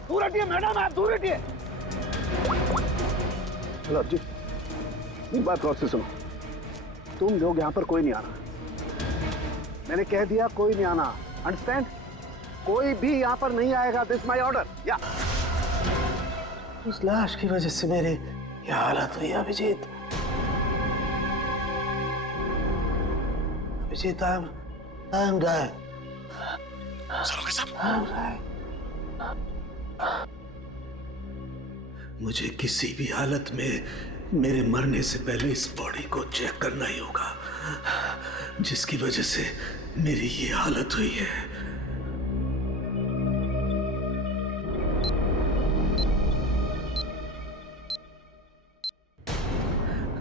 दूर हटिए मैडम, आप दूर हटिए। हेलो जी, एक बात गौर से सुनो, तुम लोग यहाँ पर कोई नहीं आना। मैंने कह दिया कोई नहीं आना, अंडरस्टैंड? कोई भी यहाँ पर नहीं आएगा, दिस माय ऑर्डर। या उस लाश की वजह से मेरी ये हालत हुई Abhijeet. Abhijeet, I am dying. मुझे किसी भी हालत में मेरे मरने से पहले इस बॉडी को चेक करना ही होगा, जिसकी वजह से मेरी ये हालत हुई है।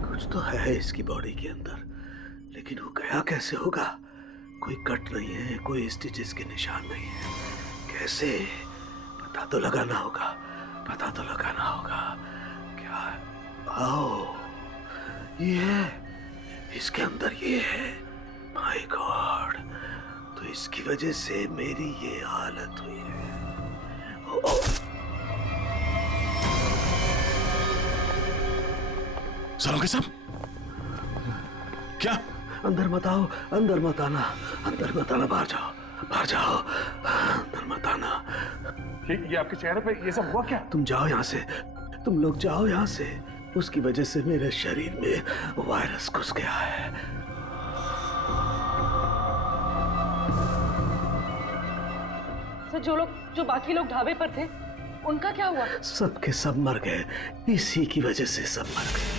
कुछ तो है इसकी बॉडी के अंदर, लेकिन वो गया कैसे होगा? कोई कट नहीं है, कोई स्टिचेस के निशान नहीं है। कैसे? पता तो लगाना होगा, पता तो लगाना होगा। क्या? आओ, ये है, इसके अंदर ये है। माय गॉड, तो इसकी वजह से मेरी ये हालत हुई है। ओ, ओ। सरोगे साहब, क्या? अंदर मत आओ, अंदर मत आना, अंदर मत आना, बाहर जाओ, बाहर जाओ, अंदर मत आना। ये आपके चेहरे पे ये सब हुआ क्या? तुम जाओ यहाँ से, तुम लोग जाओ यहाँ से। उसकी वजह से मेरे शरीर में वायरस घुस गया है। सर, जो बाकी लोग ढाबे पर थे, उनका क्या हुआ? सब के सब मर गए, इसी की वजह से सब मर गए।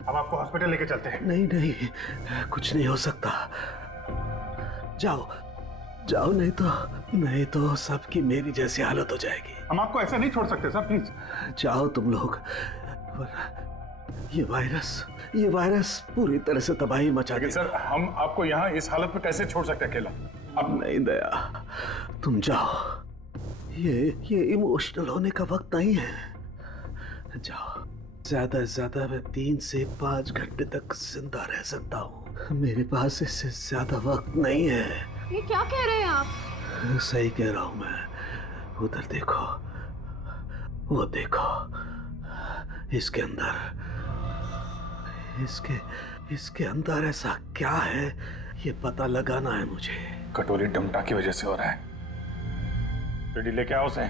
हम आपको हॉस्पिटल लेके चलते हैं। नहीं नहीं, कुछ नहीं हो सकता। जाओ जाओ, नहीं तो सबकी मेरी जैसी हालत हो जाएगी। हम आपको ऐसे नहीं छोड़ सकते सर, प्लीज जाओ तुम लोग। ये वायरस पूरी तरह से तबाही मचा देगा। सर, हम आपको यहाँ इस हालत में कैसे छोड़ सकते हैं अकेला? अब नहीं दया, तुम जाओ। ये इमोशनल होने का वक्त नहीं है। जाओ, ज्यादा से ज्यादा मैं 3 से 5 घंटे तक जिंदा रह सकता हूँ। मेरे पास इससे ज्यादा वक्त नहीं है। ये क्या कह रहे हैं आप? सही कह रहा हूँ मैं। उधर देखो, वो देखो, इसके अंदर ऐसा क्या है, ये पता लगाना है मुझे। कटोरी डमटा की वजह से हो रहा है। रेडी लेके आओ उसे।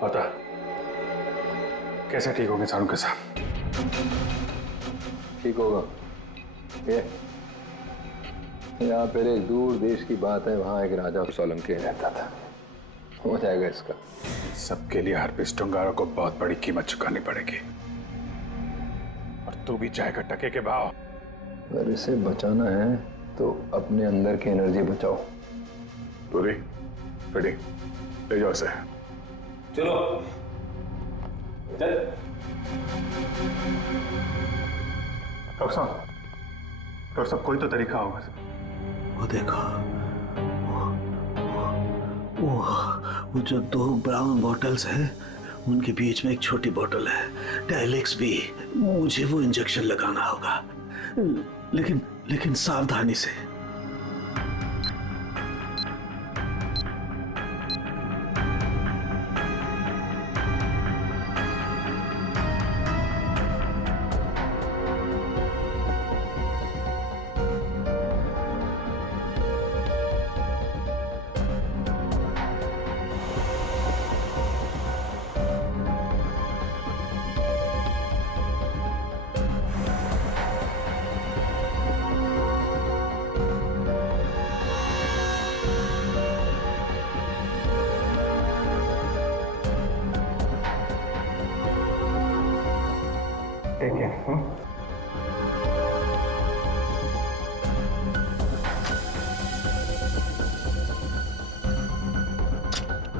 पता कैसे ठीक होंगे सारू के साथ? ठीक होगा। ये यहाँ पर एक दूर देश की बात है, वहाँ एक राजा सोलंकी रहता था। हो जाएगा इसका। सबके लिए हार्पिस टुंगारा को बहुत बड़ी कीमत चुकानी पड़ेगी, और तू भी जाएगा टके के भाव। अगर इसे बचाना है तो अपने अंदर की एनर्जी बचाओ। पूरी रेडी, ले जाओ इसे। चलो चल। डॉक्टर साहब, कोई तो तरीका होगा। वो देखो, वो जो 2 ब्राउन बॉटल्स हैं, उनके बीच में एक छोटी बॉटल है डायलेक्स भी। मुझे वो इंजेक्शन लगाना होगा, लेकिन सावधानी से।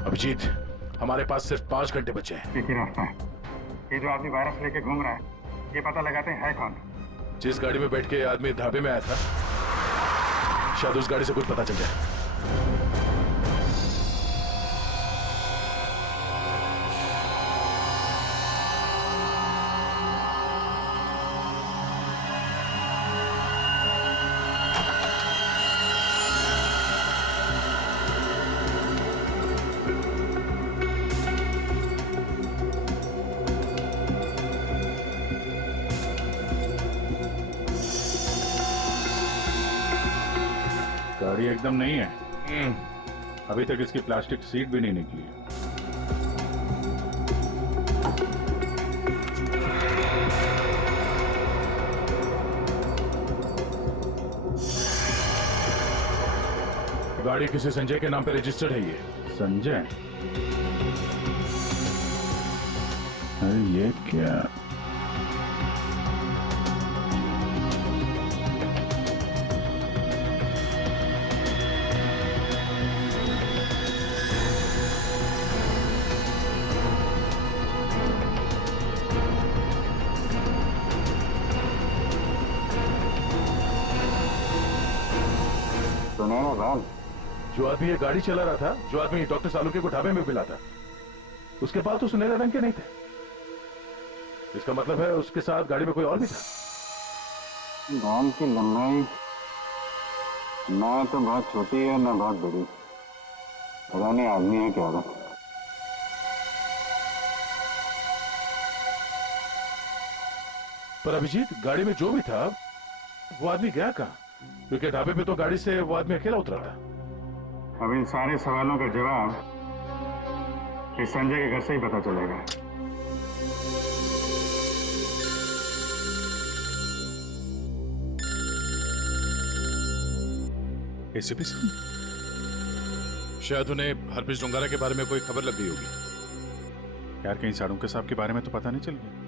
अभिजीत, हमारे पास सिर्फ 5 घंटे बचे हैं। एक ही रास्ता है, ये जो आदमी वायरस लेके घूम रहा है, ये पता लगाते हैं है कौन। जिस गाड़ी में बैठ के आदमी ढाबे में आया था, शायद उस गाड़ी से कुछ पता चल जाए। गाड़ी एकदम नहीं है, अभी तक इसकी प्लास्टिक सीट भी नहीं निकली है। गाड़ी किसी संजय के नाम पे रजिस्टर्ड है। ये संजय? अरे ये क्या? सुनैना लाल, जो आदमी ये गाड़ी चला रहा था, जो आदमी डॉक्टर सालुके को ढाबे में मिला था, उसके बाल तो सुनहरे रंग के नहीं थे। इसका मतलब है उसके साथ गाड़ी में कोई और भी था। बाल की लंबाई ना तो बहुत छोटी है ना बहुत बड़ी, पता नहीं आदमी है क्या था। पर अभिजीत, गाड़ी में जो भी था वो आदमी गया कहाँ? क्योंकि ढाबे पे तो गाड़ी से वो आदमी अकेला उतरा था। अब इन सारे सवालों का जवाब इस संजय के घर से ही पता चलेगा। एसीपी साहब, शायद उन्हें हरप्रीत डोंगारा के बारे में कोई खबर लग गई होगी। यार कहीं साड़ुंके साहब के बारे में तो पता नहीं चल गया।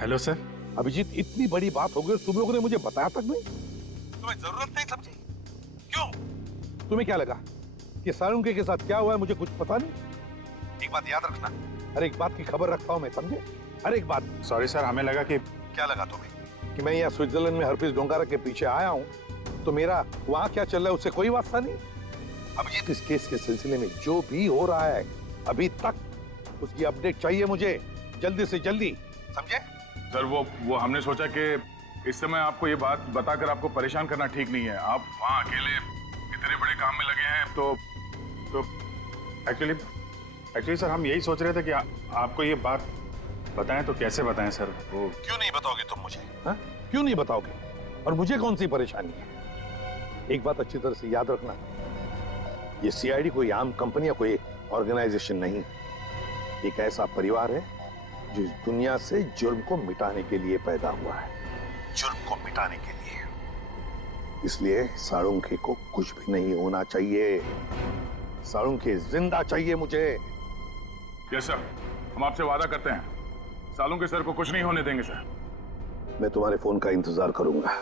Hello sir. अभिजीत, इतनी बड़ी बात हो गई, तुम लोगों ने मुझे बताया तक नहीं? तुम्हें जरूरत नहीं समझी? क्यों? तुम्हें क्या लगा कि साळुंके के साथ क्या हुआ है मुझे कुछ पता नहीं? एक बात याद रखना, हर एक बात की खबर रखता हूं मैं, समझे? हर एक बात। सॉरी सर, हमें लगा कि क्या लगा तुम्हें कि मैं यहाँ स्विट्जरलैंड में हरप्रीत डोंगारा के पीछे आया हूँ, तो मेरा वहां क्या चल रहा है उससे कोई वास्ता नहीं? अभिजीत, इस केस के सिलसिले में जो भी हो रहा है अभी तक, उसकी अपडेट चाहिए मुझे, जल्दी से जल्दी, समझे? सर वो हमने सोचा कि इस समय आपको ये बात बताकर आपको परेशान करना ठीक नहीं है। आप वहाँ अकेले इतने बड़े काम में लगे हैं, तो एक्चुअली सर हम यही सोच रहे थे कि आपको ये बात बताएं तो कैसे बताएं सर? वो क्यों नहीं बताओगे तुम मुझे? हा? क्यों नहीं बताओगे? और मुझे कौन सी परेशानी है? एक बात अच्छी तरह से याद रखना, ये सीआईडी कोई आम कंपनी या कोई ऑर्गेनाइजेशन नहीं, एक ऐसा परिवार है जो इस दुनिया से जुर्म को मिटाने के लिए पैदा हुआ है, जुर्म को मिटाने के लिए। इसलिए साळुंके को कुछ भी नहीं होना चाहिए, साळुंके जिंदा चाहिए मुझे। यस सर, हम आपसे वादा करते हैं साळुंके सर को कुछ नहीं होने देंगे सर। मैं तुम्हारे फोन का इंतजार करूंगा।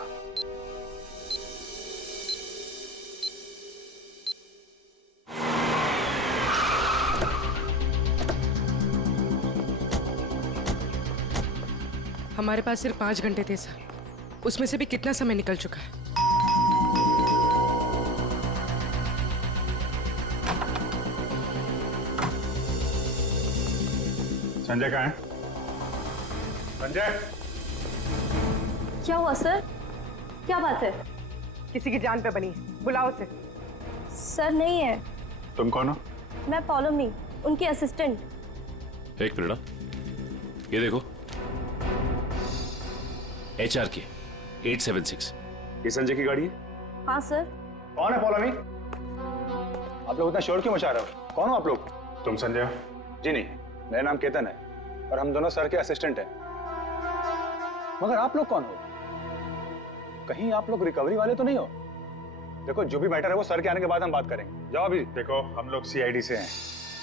हमारे पास सिर्फ 5 घंटे थे सर, उसमें से भी कितना समय निकल चुका है। संजय कहाँ है? संजय! क्या हुआ सर? क्या बात है? किसी की जान पे बनी है, बुलाओ उसे। सर नहीं है। तुम कौन हो? मैं पॉलोमी, उनकी असिस्टेंट। एक मिनट, ये देखो, HRK 876, ये संजय की गाड़ी है। हाँ सर। कौन है पॉलोमी? आप लोग इतना शोर क्यों मचा रहे हो? कौन हो आप लोग? तुम संजय हो? जी नहीं, मेरा नाम केतन है और हम दोनों सर के असिस्टेंट हैं। मगर आप लोग कौन हो? कहीं आप लोग रिकवरी वाले तो नहीं हो? देखो, जो भी मैटर है वो सर के आने के बाद हम बात करेंगे। जाओ अभी। देखो, हम लोग CID से हैं।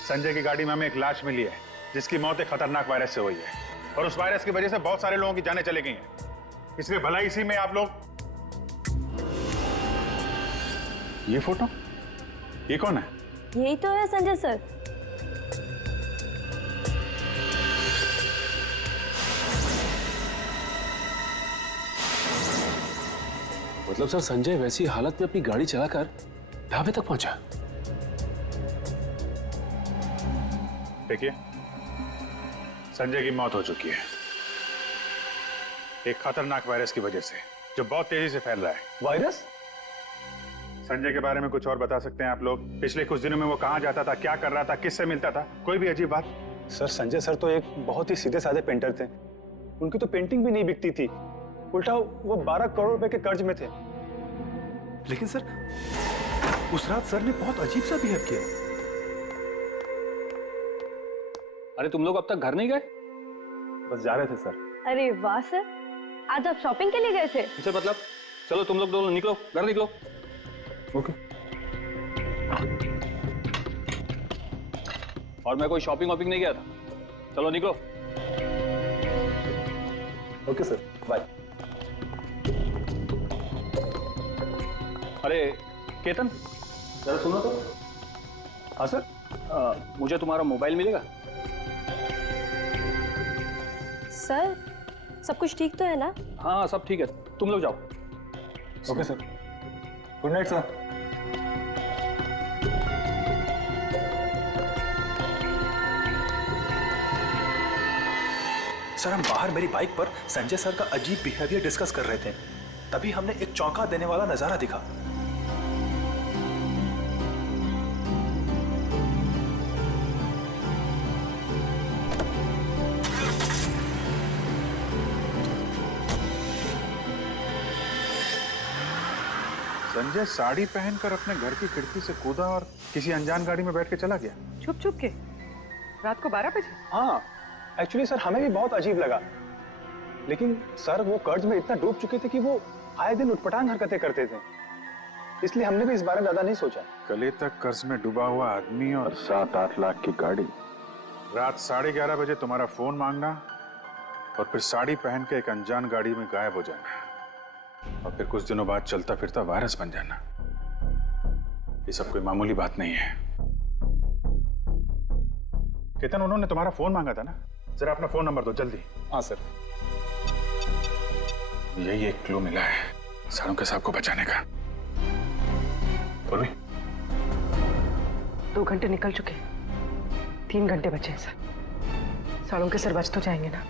संजय की गाड़ी में हमें एक लाश मिली है, जिसकी मौत एक खतरनाक वायरस से हुई है और उस वायरस की वजह से बहुत सारे लोगों की जानें चली गई हैं। इसलिए भला इसी में आप लोग। ये फोटो, ये कौन है? यही तो है संजय सर। मतलब सर संजय वैसी हालत में अपनी गाड़ी चलाकर ढाबे तक पहुंचा। देखिए, संजय की मौत हो चुकी है एक खतरनाक वायरस की वजह से, जो बहुत तेजी से फैल रहा है। वायरस? संजय के बारे में कुछ और बता सकते हैं आप लोग? पिछले कुछ दिनों में वो कहाँ जाता था, क्या कर रहा था, किससे मिलता था? कोई भी अजीब बात? सर संजय सर तो एक बहुत ही सीधे साधे पेंटर थे। उनकी तो पेंटिंग भी नहीं बिकती थी, उल्टा वो 12 करोड़ रुपए के कर्ज में थे। लेकिन सर उस रात सर ने बहुत अजीब सा बिहेव किया। अरे तुम लोग अब तक घर नहीं गए? बस जा रहे थे सर। अरे वाह सर, आज आप शॉपिंग के लिए गए थे? इसे मतलब चलो तुम लोग दोनों निकलो, घर निकलो। ओके। और मैं कोई शॉपिंग वॉपिंग नहीं गया था, चलो निकलो। Okay sir, bye. अरे केतन, जरा सुनो तो। हाँ सर, मुझे तुम्हारा मोबाइल मिलेगा? सर सब कुछ ठीक तो है ना? हाँ सब ठीक है, तुम लोग जाओ। Okay sir, good night sir. Sir हम बाहर मेरी बाइक पर संजय सर का अजीब बिहेवियर डिस्कस कर रहे थे, तभी हमने एक चौंका देने वाला नजारा दिखा। संजय साड़ी पहनकर अपने घर की खिड़की से कूदा और किसी अनजान गाड़ी में बैठ के चला गया। छुप छुप के रात को 12 बजे? हाँ, एक्चुअली सर हमें भी बहुत अजीब लगा, लेकिन सर वो कर्ज में इतना डूब चुके थे कि वो आए दिन उटपटांग हरकतें करते थे, इसलिए हमने भी इस बारे में ज्यादा नहीं सोचा। कल तक कर्ज में डूबा हुआ आदमी और 7-8 लाख की गाड़ी, रात 11:30 बजे तुम्हारा फोन मांगना और फिर साड़ी पहन के एक अनजान गाड़ी में गायब हो जाना और फिर कुछ दिनों बाद चलता फिरता वायरस बन जाना, ये सब कोई मामूली बात नहीं है। केतन, उन्होंने तुम्हारा फोन मांगा था ना? जरा अपना फोन नंबर दो जल्दी। हाँ सर। यही एक क्लू मिला है सारों के साहब को बचाने का। पूर्वी, 2 घंटे निकल चुके, 3 घंटे बचे हैं सर। सालों के सर बच तो जाएंगे ना?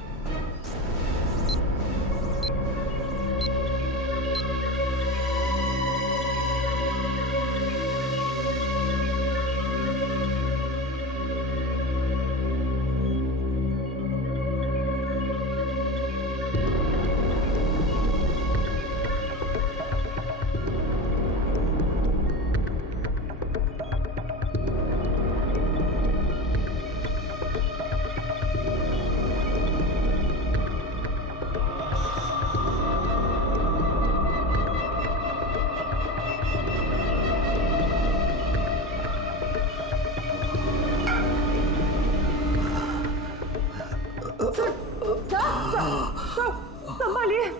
संभालिए।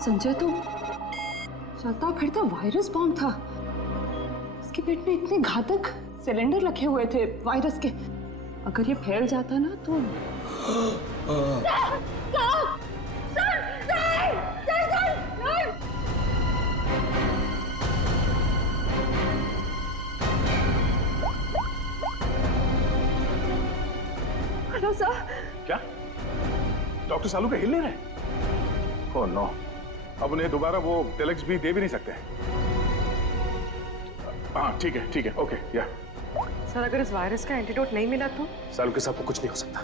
संजय तो चलता फिरता वायरस बॉम्ब था। इसके पेट में इतने घातक सिलेंडर रखे हुए थे वायरस के। अगर ये फैल जाता ना तो हेलो सर। क्या डॉक्टर सालू के हिल नहीं रहे? ओह नो, अब उन्हें दोबारा वो टेलेक्स भी दे भी नहीं सकते। हाँ ठीक है ओके या। सर अगर इस वायरस का एंटीडोट नहीं मिला तो? सालू के साथ को कुछ नहीं हो सकता,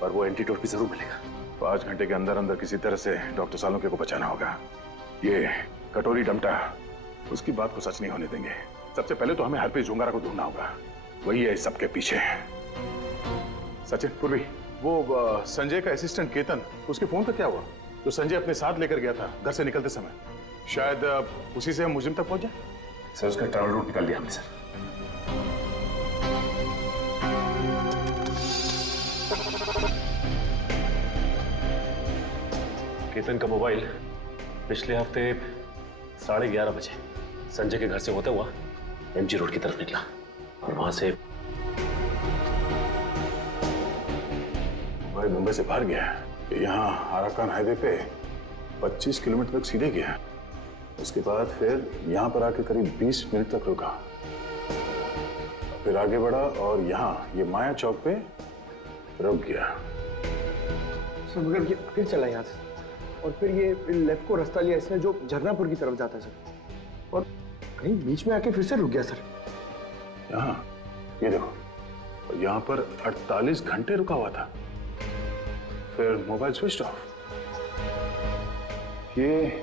पर वो एंटीडोट भी जरूर मिलेगा। 5 घंटे के अंदर अंदर किसी तरह से डॉक्टर सालुंके को बचाना होगा। ये कटोरी डमटा उसकी बात को सच नहीं होने देंगे। सबसे पहले तो हमें हरप्रीत झुंगारा को ढूंढना होगा, वही है इस सबके पीछे। सचिन, पूर्वी, वो संजय का असिस्टेंट केतन, उसके फोन का क्या हुआ? जो संजय अपने साथ लेकर गया था घर से निकलते समय, शायद उसी से हम मुजिम तक पहुंच जाए। सर उसका ट्रैवल रूट निकाल लिया हमने सर। केतन का मोबाइल पिछले हफ्ते 11:30 बजे संजय के घर से होता हुआ एमजी रोड की तरफ निकला और वहां से भाई मुंबई से बाहर गया, यहाँ आराकान हाईवे पे 25 किलोमीटर तक सीधे गया। उसके बाद फिर यहाँ पर आके करीब 20 मिनट तक रुका, फिर आगे बढ़ा और यहाँ ये माया चौक पे रुक गया। सर मगर ये फिर चला यहाँ से और फिर ये लेफ्ट को रास्ता लिया इसने जो झरनापुर की तरफ जाता है सर, और कहीं बीच में आके फिर से रुक गया सर। यहाँ ये देखो, यहाँ पर 48 घंटे रुका हुआ था, फिर मोबाइल स्विच ऑफ। ये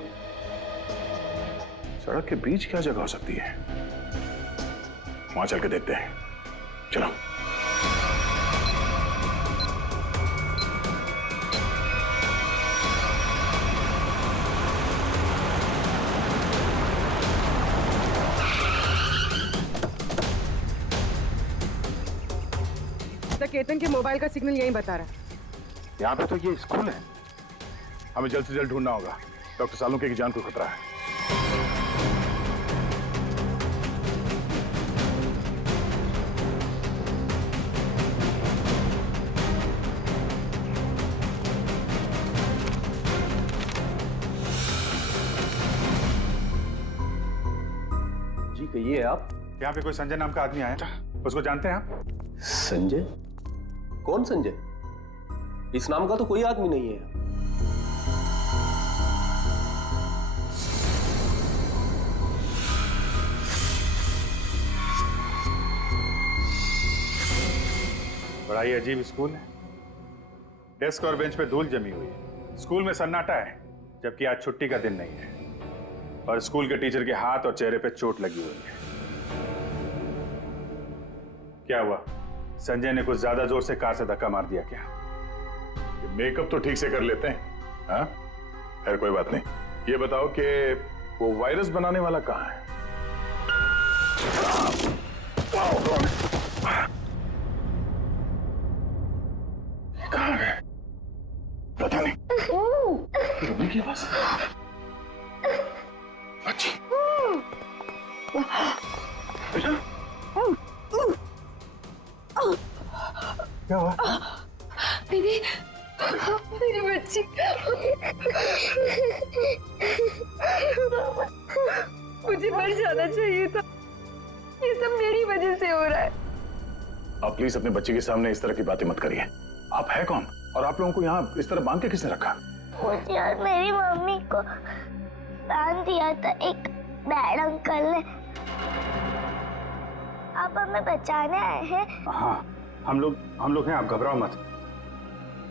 सड़क के बीच क्या जगह हो सकती है? वहां चल के देखते हैं, चलो। केतन के मोबाइल का सिग्नल यही बता रहा है। यहाँ पे तो ये स्कूल है, हमें जल्द से जल्द ढूंढना होगा। डॉक्टर सालुंके की जान को खतरा है। जी कहिए आप। यहाँ पे कोई संजय नाम का आदमी आया था, उसको जानते हैं आप? संजय? कौन संजय? इस नाम का तो कोई आदमी नहीं है। बड़ा ही अजीब स्कूल है। डेस्क और बेंच पे धूल जमी हुई है। स्कूल में सन्नाटा है, जबकि आज छुट्टी का दिन नहीं है। और स्कूल के टीचर के हाथ और चेहरे पे चोट लगी हुई है। क्या हुआ? संजय ने कुछ ज्यादा जोर से कार से धक्का मार दिया क्या? मेकअप तो ठीक से कर लेते हैं। हाँ, खैर कोई बात नहीं। ये बताओ कि वो वायरस बनाने वाला कहाँ है? कहाँ है? पता नहीं। रुकने की आवाज। अच्छी। बेटा? क्या हुआ? दीदी, मेरी बच्ची। मुझे मर जाना चाहिए था। ये सब मेरी वजह से हो रहा है। आप प्लीज अपने बच्चे के सामने इस तरह की बातें मत करिए। आप है कौन? और आप लोगों को यहाँ इस तरह बांध के किसने रखा? मुझे और मेरी मम्मी को बांध दिया था एक बैड अंकल ने। आप हमें बचाने आए हैं? हाँ, हम लोग हैं, आप घबराओ मत।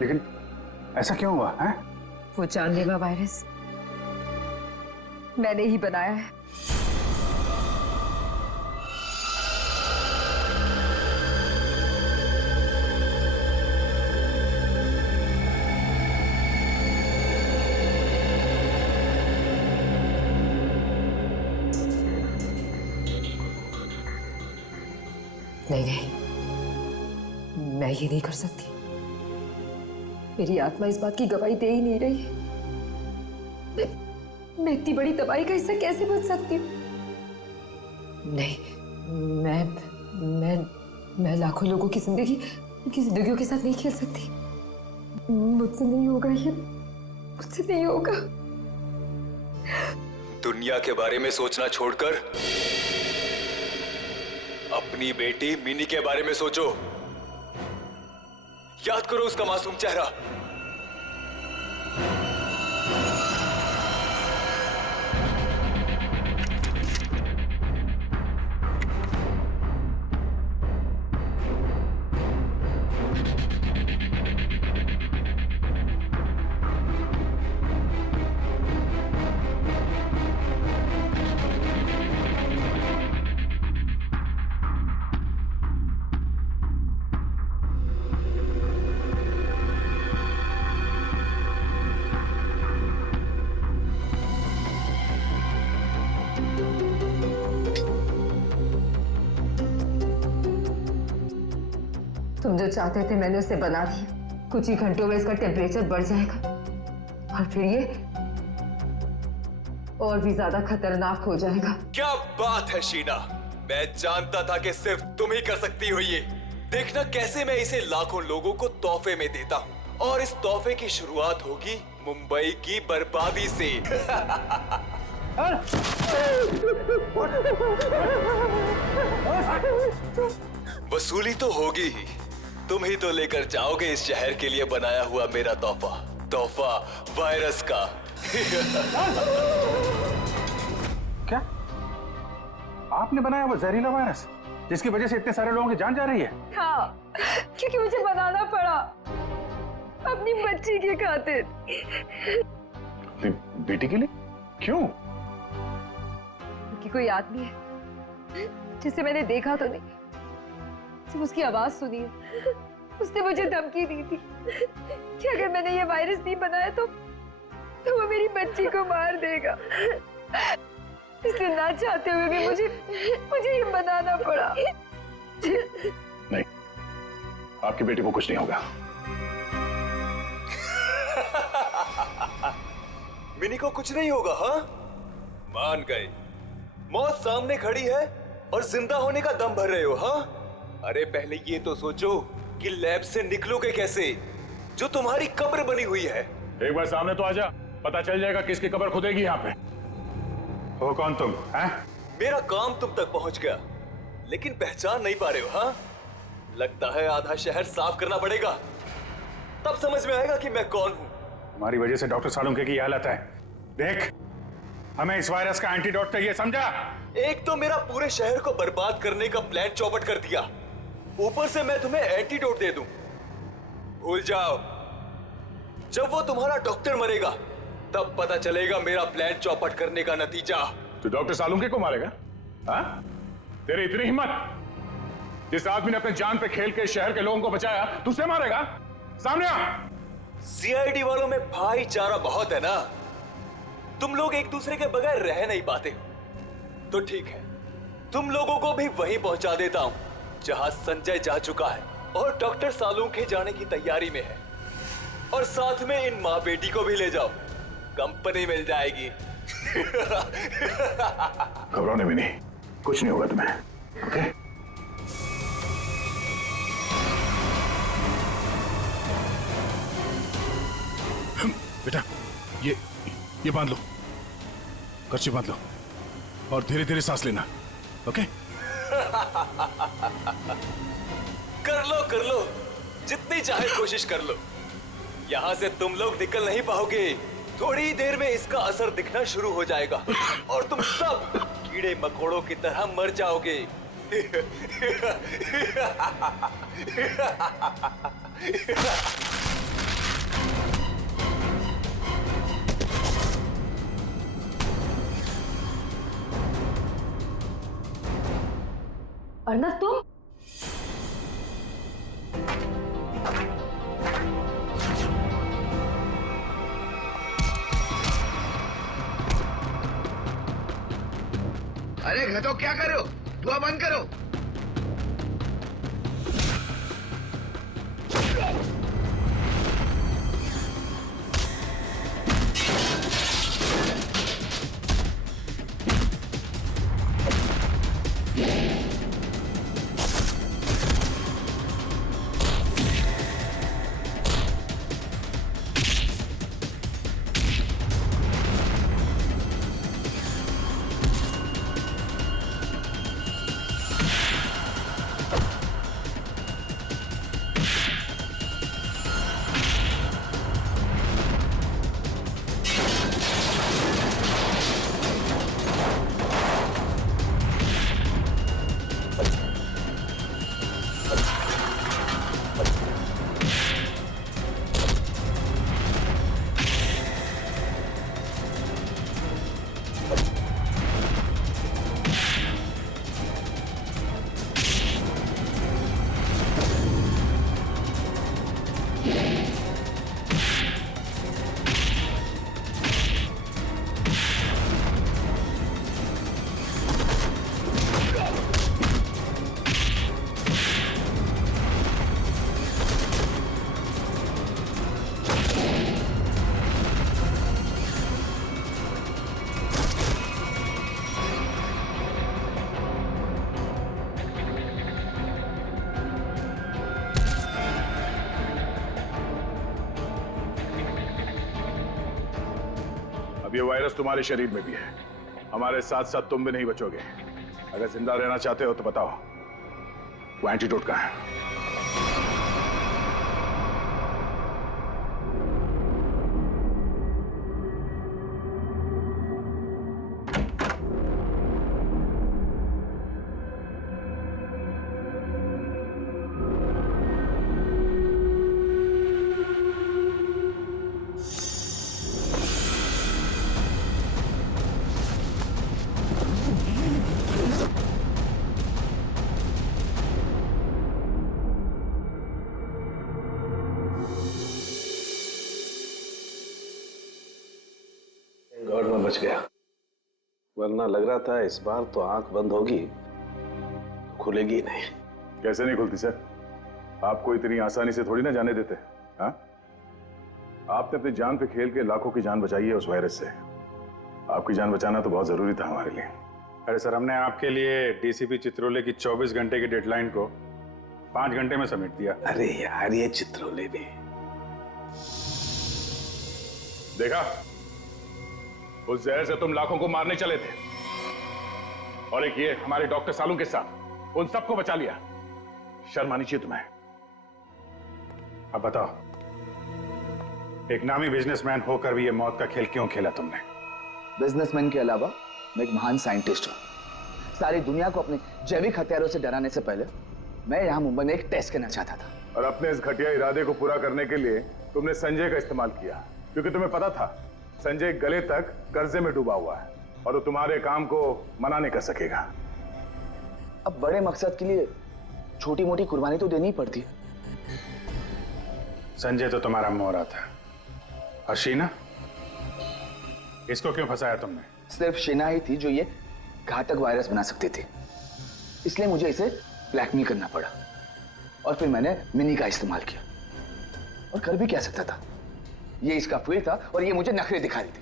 लेकिन ऐसा क्यों हुआ है? वो जानलेवा वायरस मैंने ही बनाया है। नहीं, मैं ये नहीं कर सकती। मेरी आत्मा इस बात की गवाही दे ही नहीं रही है। मैं इतनी बड़ी तबाही का हिस्सा कैसे बच सकती हूँ? नहीं, मैं लाखों लोगों की जिंदगी, उनकी जिंदगियों के साथ नहीं खेल सकती। मुझसे नहीं होगा ये, मुझसे नहीं होगा। दुनिया के बारे में सोचना छोड़कर अपनी बेटी मिनी के बारे में सोचो। याद करो उसका मासूम चेहरा। तुम जो चाहते थे मैंने उसे बना दिया। कुछ ही घंटों में इसका टेम्परेचर बढ़ जाएगा और फिर ये और भी ज्यादा खतरनाक हो जाएगा। क्या बात है शीना, मैं जानता था कि सिर्फ तुम ही कर सकती हो ये। देखना कैसे मैं इसे लाखों लोगों को तोहफे में देता हूँ, और इस तोहफे की शुरुआत होगी मुंबई की बर्बादी से। वसूली तो होगी ही, तुम ही तो लेकर जाओगे इस शहर के लिए बनाया हुआ मेरा तोहफा वायरस का। क्या आपने बनाया वो जहरीला वायरस जिसकी वजह से इतने सारे लोगों की जान जा रही है? हाँ, क्योंकि मुझे बनाना पड़ा अपनी बच्ची की खातिर। बेटी के लिए? क्यों? क्योंकि कोई आदमी है जिसे मैंने देखा तो नहीं, सिर्फ उसकी आवाज सुनी है। उसने मुझे धमकी दी थी कि अगर मैंने ये वायरस नहीं बनाया तो वो मेरी बच्ची को मार देगा। इसलिए ना चाहते हुए भी मुझे ये बनाना पड़ा। नहीं, आपकी बेटी को कुछ नहीं होगा। मिनी को कुछ नहीं होगा? हाँ, मान गए। मौत सामने खड़ी है और जिंदा होने का दम भर रहे हो? हाँ, अरे पहले ये तो सोचो कि लैब से निकलोगे कैसे, जो तुम्हारी कब्र बनी हुई है। एक बार सामने तो आजा, पता चल जाएगा किसकी कब्र खुदेगी यहाँ पे। हो कौन तुम? हैं? मेरा काम तुम तक पहुंच गया, लेकिन पहचान नहीं पा रहे हो? हाँ, लगता है आधा शहर साफ करना पड़ेगा, तब समझ में आएगा कि मैं कौन हूँ। हमारी वजह से डॉक्टर सालुंके की हालत है। देख, हमें इस वायरस का एंटीडोट चाहिए, समझा? एक तो मेरा पूरे शहर को बर्बाद करने का प्लान चौपट कर दिया, ऊपर से मैं तुम्हें एंटीडोट दे दूं। भूल जाओ, जब वो तुम्हारा डॉक्टर मरेगा तब पता चलेगा मेरा प्लान चौपट करने का नतीजा। तो डॉक्टर सालुंके को मारेगा? हाँ? तेरी इतनी हिम्मत? जिस आदमी ने अपने जान पे खेल के शहर के लोगों को बचाया, तू उसे मारेगा? सामने आ! सीआईडी वालों में भाईचारा बहुत है ना, तुम लोग एक दूसरे के बगैर रह नहीं पाते। तो ठीक है, तुम लोगों को भी वहीं पहुंचा देता हूं जहां संजय जा चुका है और डॉक्टर सालुंके जाने की तैयारी में है, और साथ में इन माँ बेटी को भी ले जाओ, कंपनी मिल जाएगी। घबराने भी नहीं, कुछ नहीं होगा तुम्हें, ओके? बेटा, ये बांध लो, कर्ची बांध लो, और धीरे धीरे सांस लेना, ओके? कर लो, जितनी चाहे कोशिश कर लो। यहाँ से तुम लोग निकल नहीं पाओगे, थोड़ी देर में इसका असर दिखना शुरू हो जाएगा और तुम सब कीड़े मकोड़ों की तरह मर जाओगे। अर्नब, तुम? अरे घटो, क्या कर रहे हो? धुआं बंद करो। अब ये वायरस तुम्हारे शरीर में भी है, हमारे साथ साथ तुम भी नहीं बचोगे। अगर जिंदा रहना चाहते हो तो बताओ, वो एंटीडोट कहाँ है? गॉड में बच गया, वरना लग रहा था इस बार तो आंख बंद होगी तो खुलेगी ही नहीं। कैसे नहीं खुलती सर? आपको इतनी आसानी से थोड़ी ना जाने देते। हाँ, आपने अपनी जान पे खेल के लाखों की जान बचाई है उस वायरस से। आपकी जान बचाना तो बहुत जरूरी था हमारे लिए। अरे सर, हमने आपके लिए डीसीपी चित्रोले की 24 घंटे की डेडलाइन को 5 घंटे में समेट दिया। अरे यार, ये चित्रोले भी देखा, उस जहर से तुम लाखों को मारने चले थे, और एक ये हमारे डॉक्टर सालू के साथ उन सबको बचा लिया। शर्म आनी चाहिए तुम्हें। अब बताओ, एक नामी बिजनेसमैन होकर भी ये मौत का खेल क्यों खेला तुमने? बिजनेसमैन के अलावा मैं एक महान साइंटिस्ट हूँ। सारी दुनिया को अपने जैविक हथियारों से डराने से पहले मैं यहाँ मुंबई में एक टेस्ट करना चाहता था। और अपने इस घटिया इरादे को पूरा करने के लिए तुमने संजय का इस्तेमाल किया, क्योंकि तुम्हें पता था संजय गले तक कर्जे में डूबा हुआ है और वो तुम्हारे काम को मना नहीं कर सकेगा। अब बड़े मकसद के लिए छोटी मोटी कुर्बानी तो देनी ही पड़ती है। संजय तो तुम्हारा मोहरा था, और शीना, इसको क्यों फंसाया तुमने? सिर्फ शीना ही थी जो ये घातक वायरस बना सकती थी, इसलिए मुझे इसे ब्लैकमेल करना पड़ा। और फिर मैंने मिनी का इस्तेमाल किया, और कर भी क्या सकता था, ये इसका फील्ड था और ये मुझे नखरे दिखा रही थी।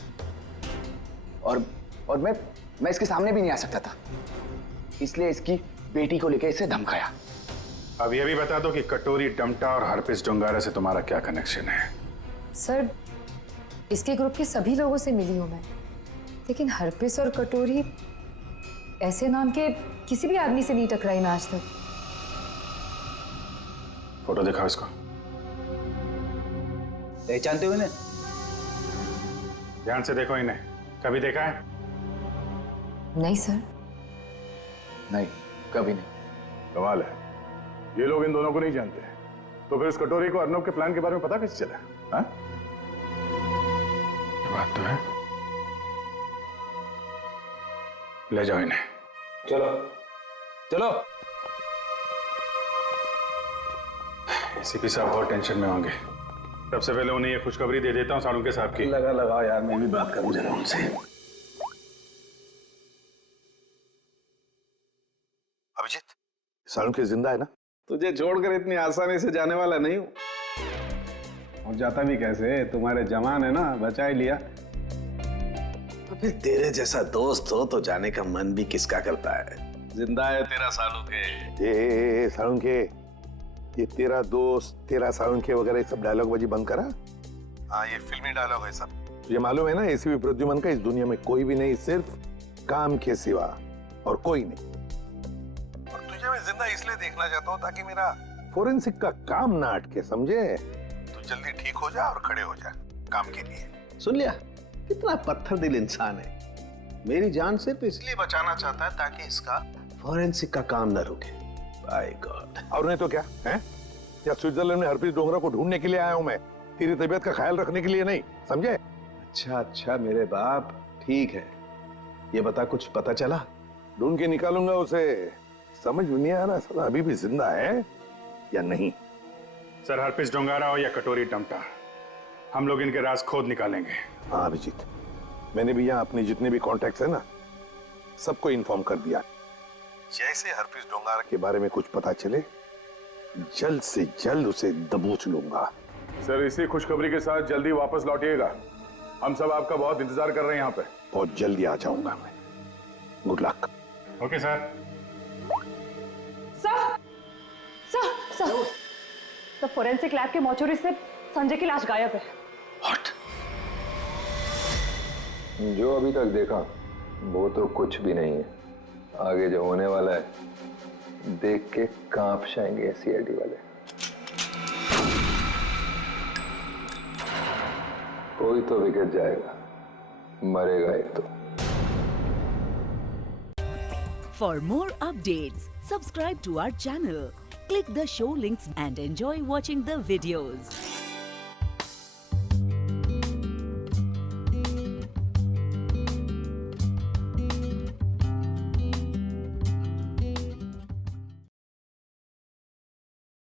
और मैं इसके सामने भी नहीं आ सकता था, इसलिए इसकी बेटी को लेकर इसे धमकाया। अब ये भी बता दो कि कटोरी डमटा और हरपिस डोंगारा से तुम्हारा क्या कनेक्शन है? सर, इसके ग्रुप के सभी लोगों से मिली हूं मैं, लेकिन हरपिस और कटोरी ऐसे नाम के किसी भी आदमी से नहीं टकराई मैं आज तक। फोटो दिखाओ इसको। पहचानते हो इन्हें? ध्यान से देखो इन्हें, कभी देखा है? नहीं सर। नहीं, कभी नहीं। कमाल है, ये लोग इन दोनों को नहीं जानते। तो फिर इस कटोरी को अर्नब के प्लान के बारे में पता कैसे चला? हाँ? बात तो है। ले जाओ इन्हें। चलो चलो। एसीपी साहब बहुत टेंशन में होंगे। सबसे पहले उन्हें ये खुशखबरी दे देता हूँ सालुंके साहब की। लगा यार, मैं भी बात करूं जरा उनसे। अभिजीत, सालुंके जिंदा है ना? तुझे छोड़कर इतनी आसानी से जाने वाला नहीं हूं। और जाता भी कैसे, तुम्हारे जवान है ना, बचा ही लिया। तो फिर तेरे जैसा दोस्त हो तो जाने का मन भी किसका करता है। जिंदा है तेरा सालुंके। ये सालुंके, ये तेरा दोस्त, तेरा सालुंके वगैरह सब डायलॉग बाजी बंद करा। हाँ, ये फिल्मी डायलॉग है सब। तुझे मालूम है ना, एसीपी प्रद्युमन का इस दुनिया में कोई भी नहीं, सिर्फ काम के सिवा और कोई नहीं। और तुझे मैं जिंदा इसलिए देखना चाहता हूँ ताकि मेरा फोरेंसिक का काम ना अटके, समझे? तू जल्दी ठीक हो जा और खड़े हो जा काम के लिए। सुन लिया, कितना पत्थर दिल इंसान है। मेरी जान सिर्फ इसलिए बचाना चाहता है ताकि इसका फॉरेंसिक का काम न रुके। By God. और नहीं तो क्या है? क्या स्विट्जरलैंड में हरप्रीत डोंगरा को ढूंढने के लिए आया हूं मैं, तेरी तबीयत का ख्याल रखने के लिए नहीं, समझे? अच्छा मेरे बाप, ठीक है। ये बता, कुछ पता चला? ढूंढ के निकालूंगा उसे। समझ में नहीं आ रहा साला अभी भी जिंदा है या नहीं। सर, हरपिस डोंगारा हो या कटोरी डमटा, हम लोग इनके राज खोद निकालेंगे। हाँ अभिजीत, मैंने भी यहाँ अपने जितने भी कॉन्टैक्ट्स है ना, सबको इन्फॉर्म कर दिया। जैसे हरप्रीत डोंगारा के बारे में कुछ पता चले, जल्द से जल्द उसे दबोच लूंगा। सर, इसी खुशखबरी के साथ जल्दी वापस लौटिएगा। हम सब आपका बहुत इंतजार कर रहे हैं यहाँ पे। बहुत जल्दी आ जाऊंगा मैं। Good luck. Okay sir. Sir, forensic lab के मॉर्चरी से संजय की लाश गायब है। जो अभी तक देखा वो तो कुछ भी नहीं है। आगे जो होने वाला है देख के कांप जाएंगे सीआईडी वाले। कोई तो विकेट जाएगा, मरेगा एक तो। For more updates, subscribe to our channel, click the show links and enjoy watching the videos.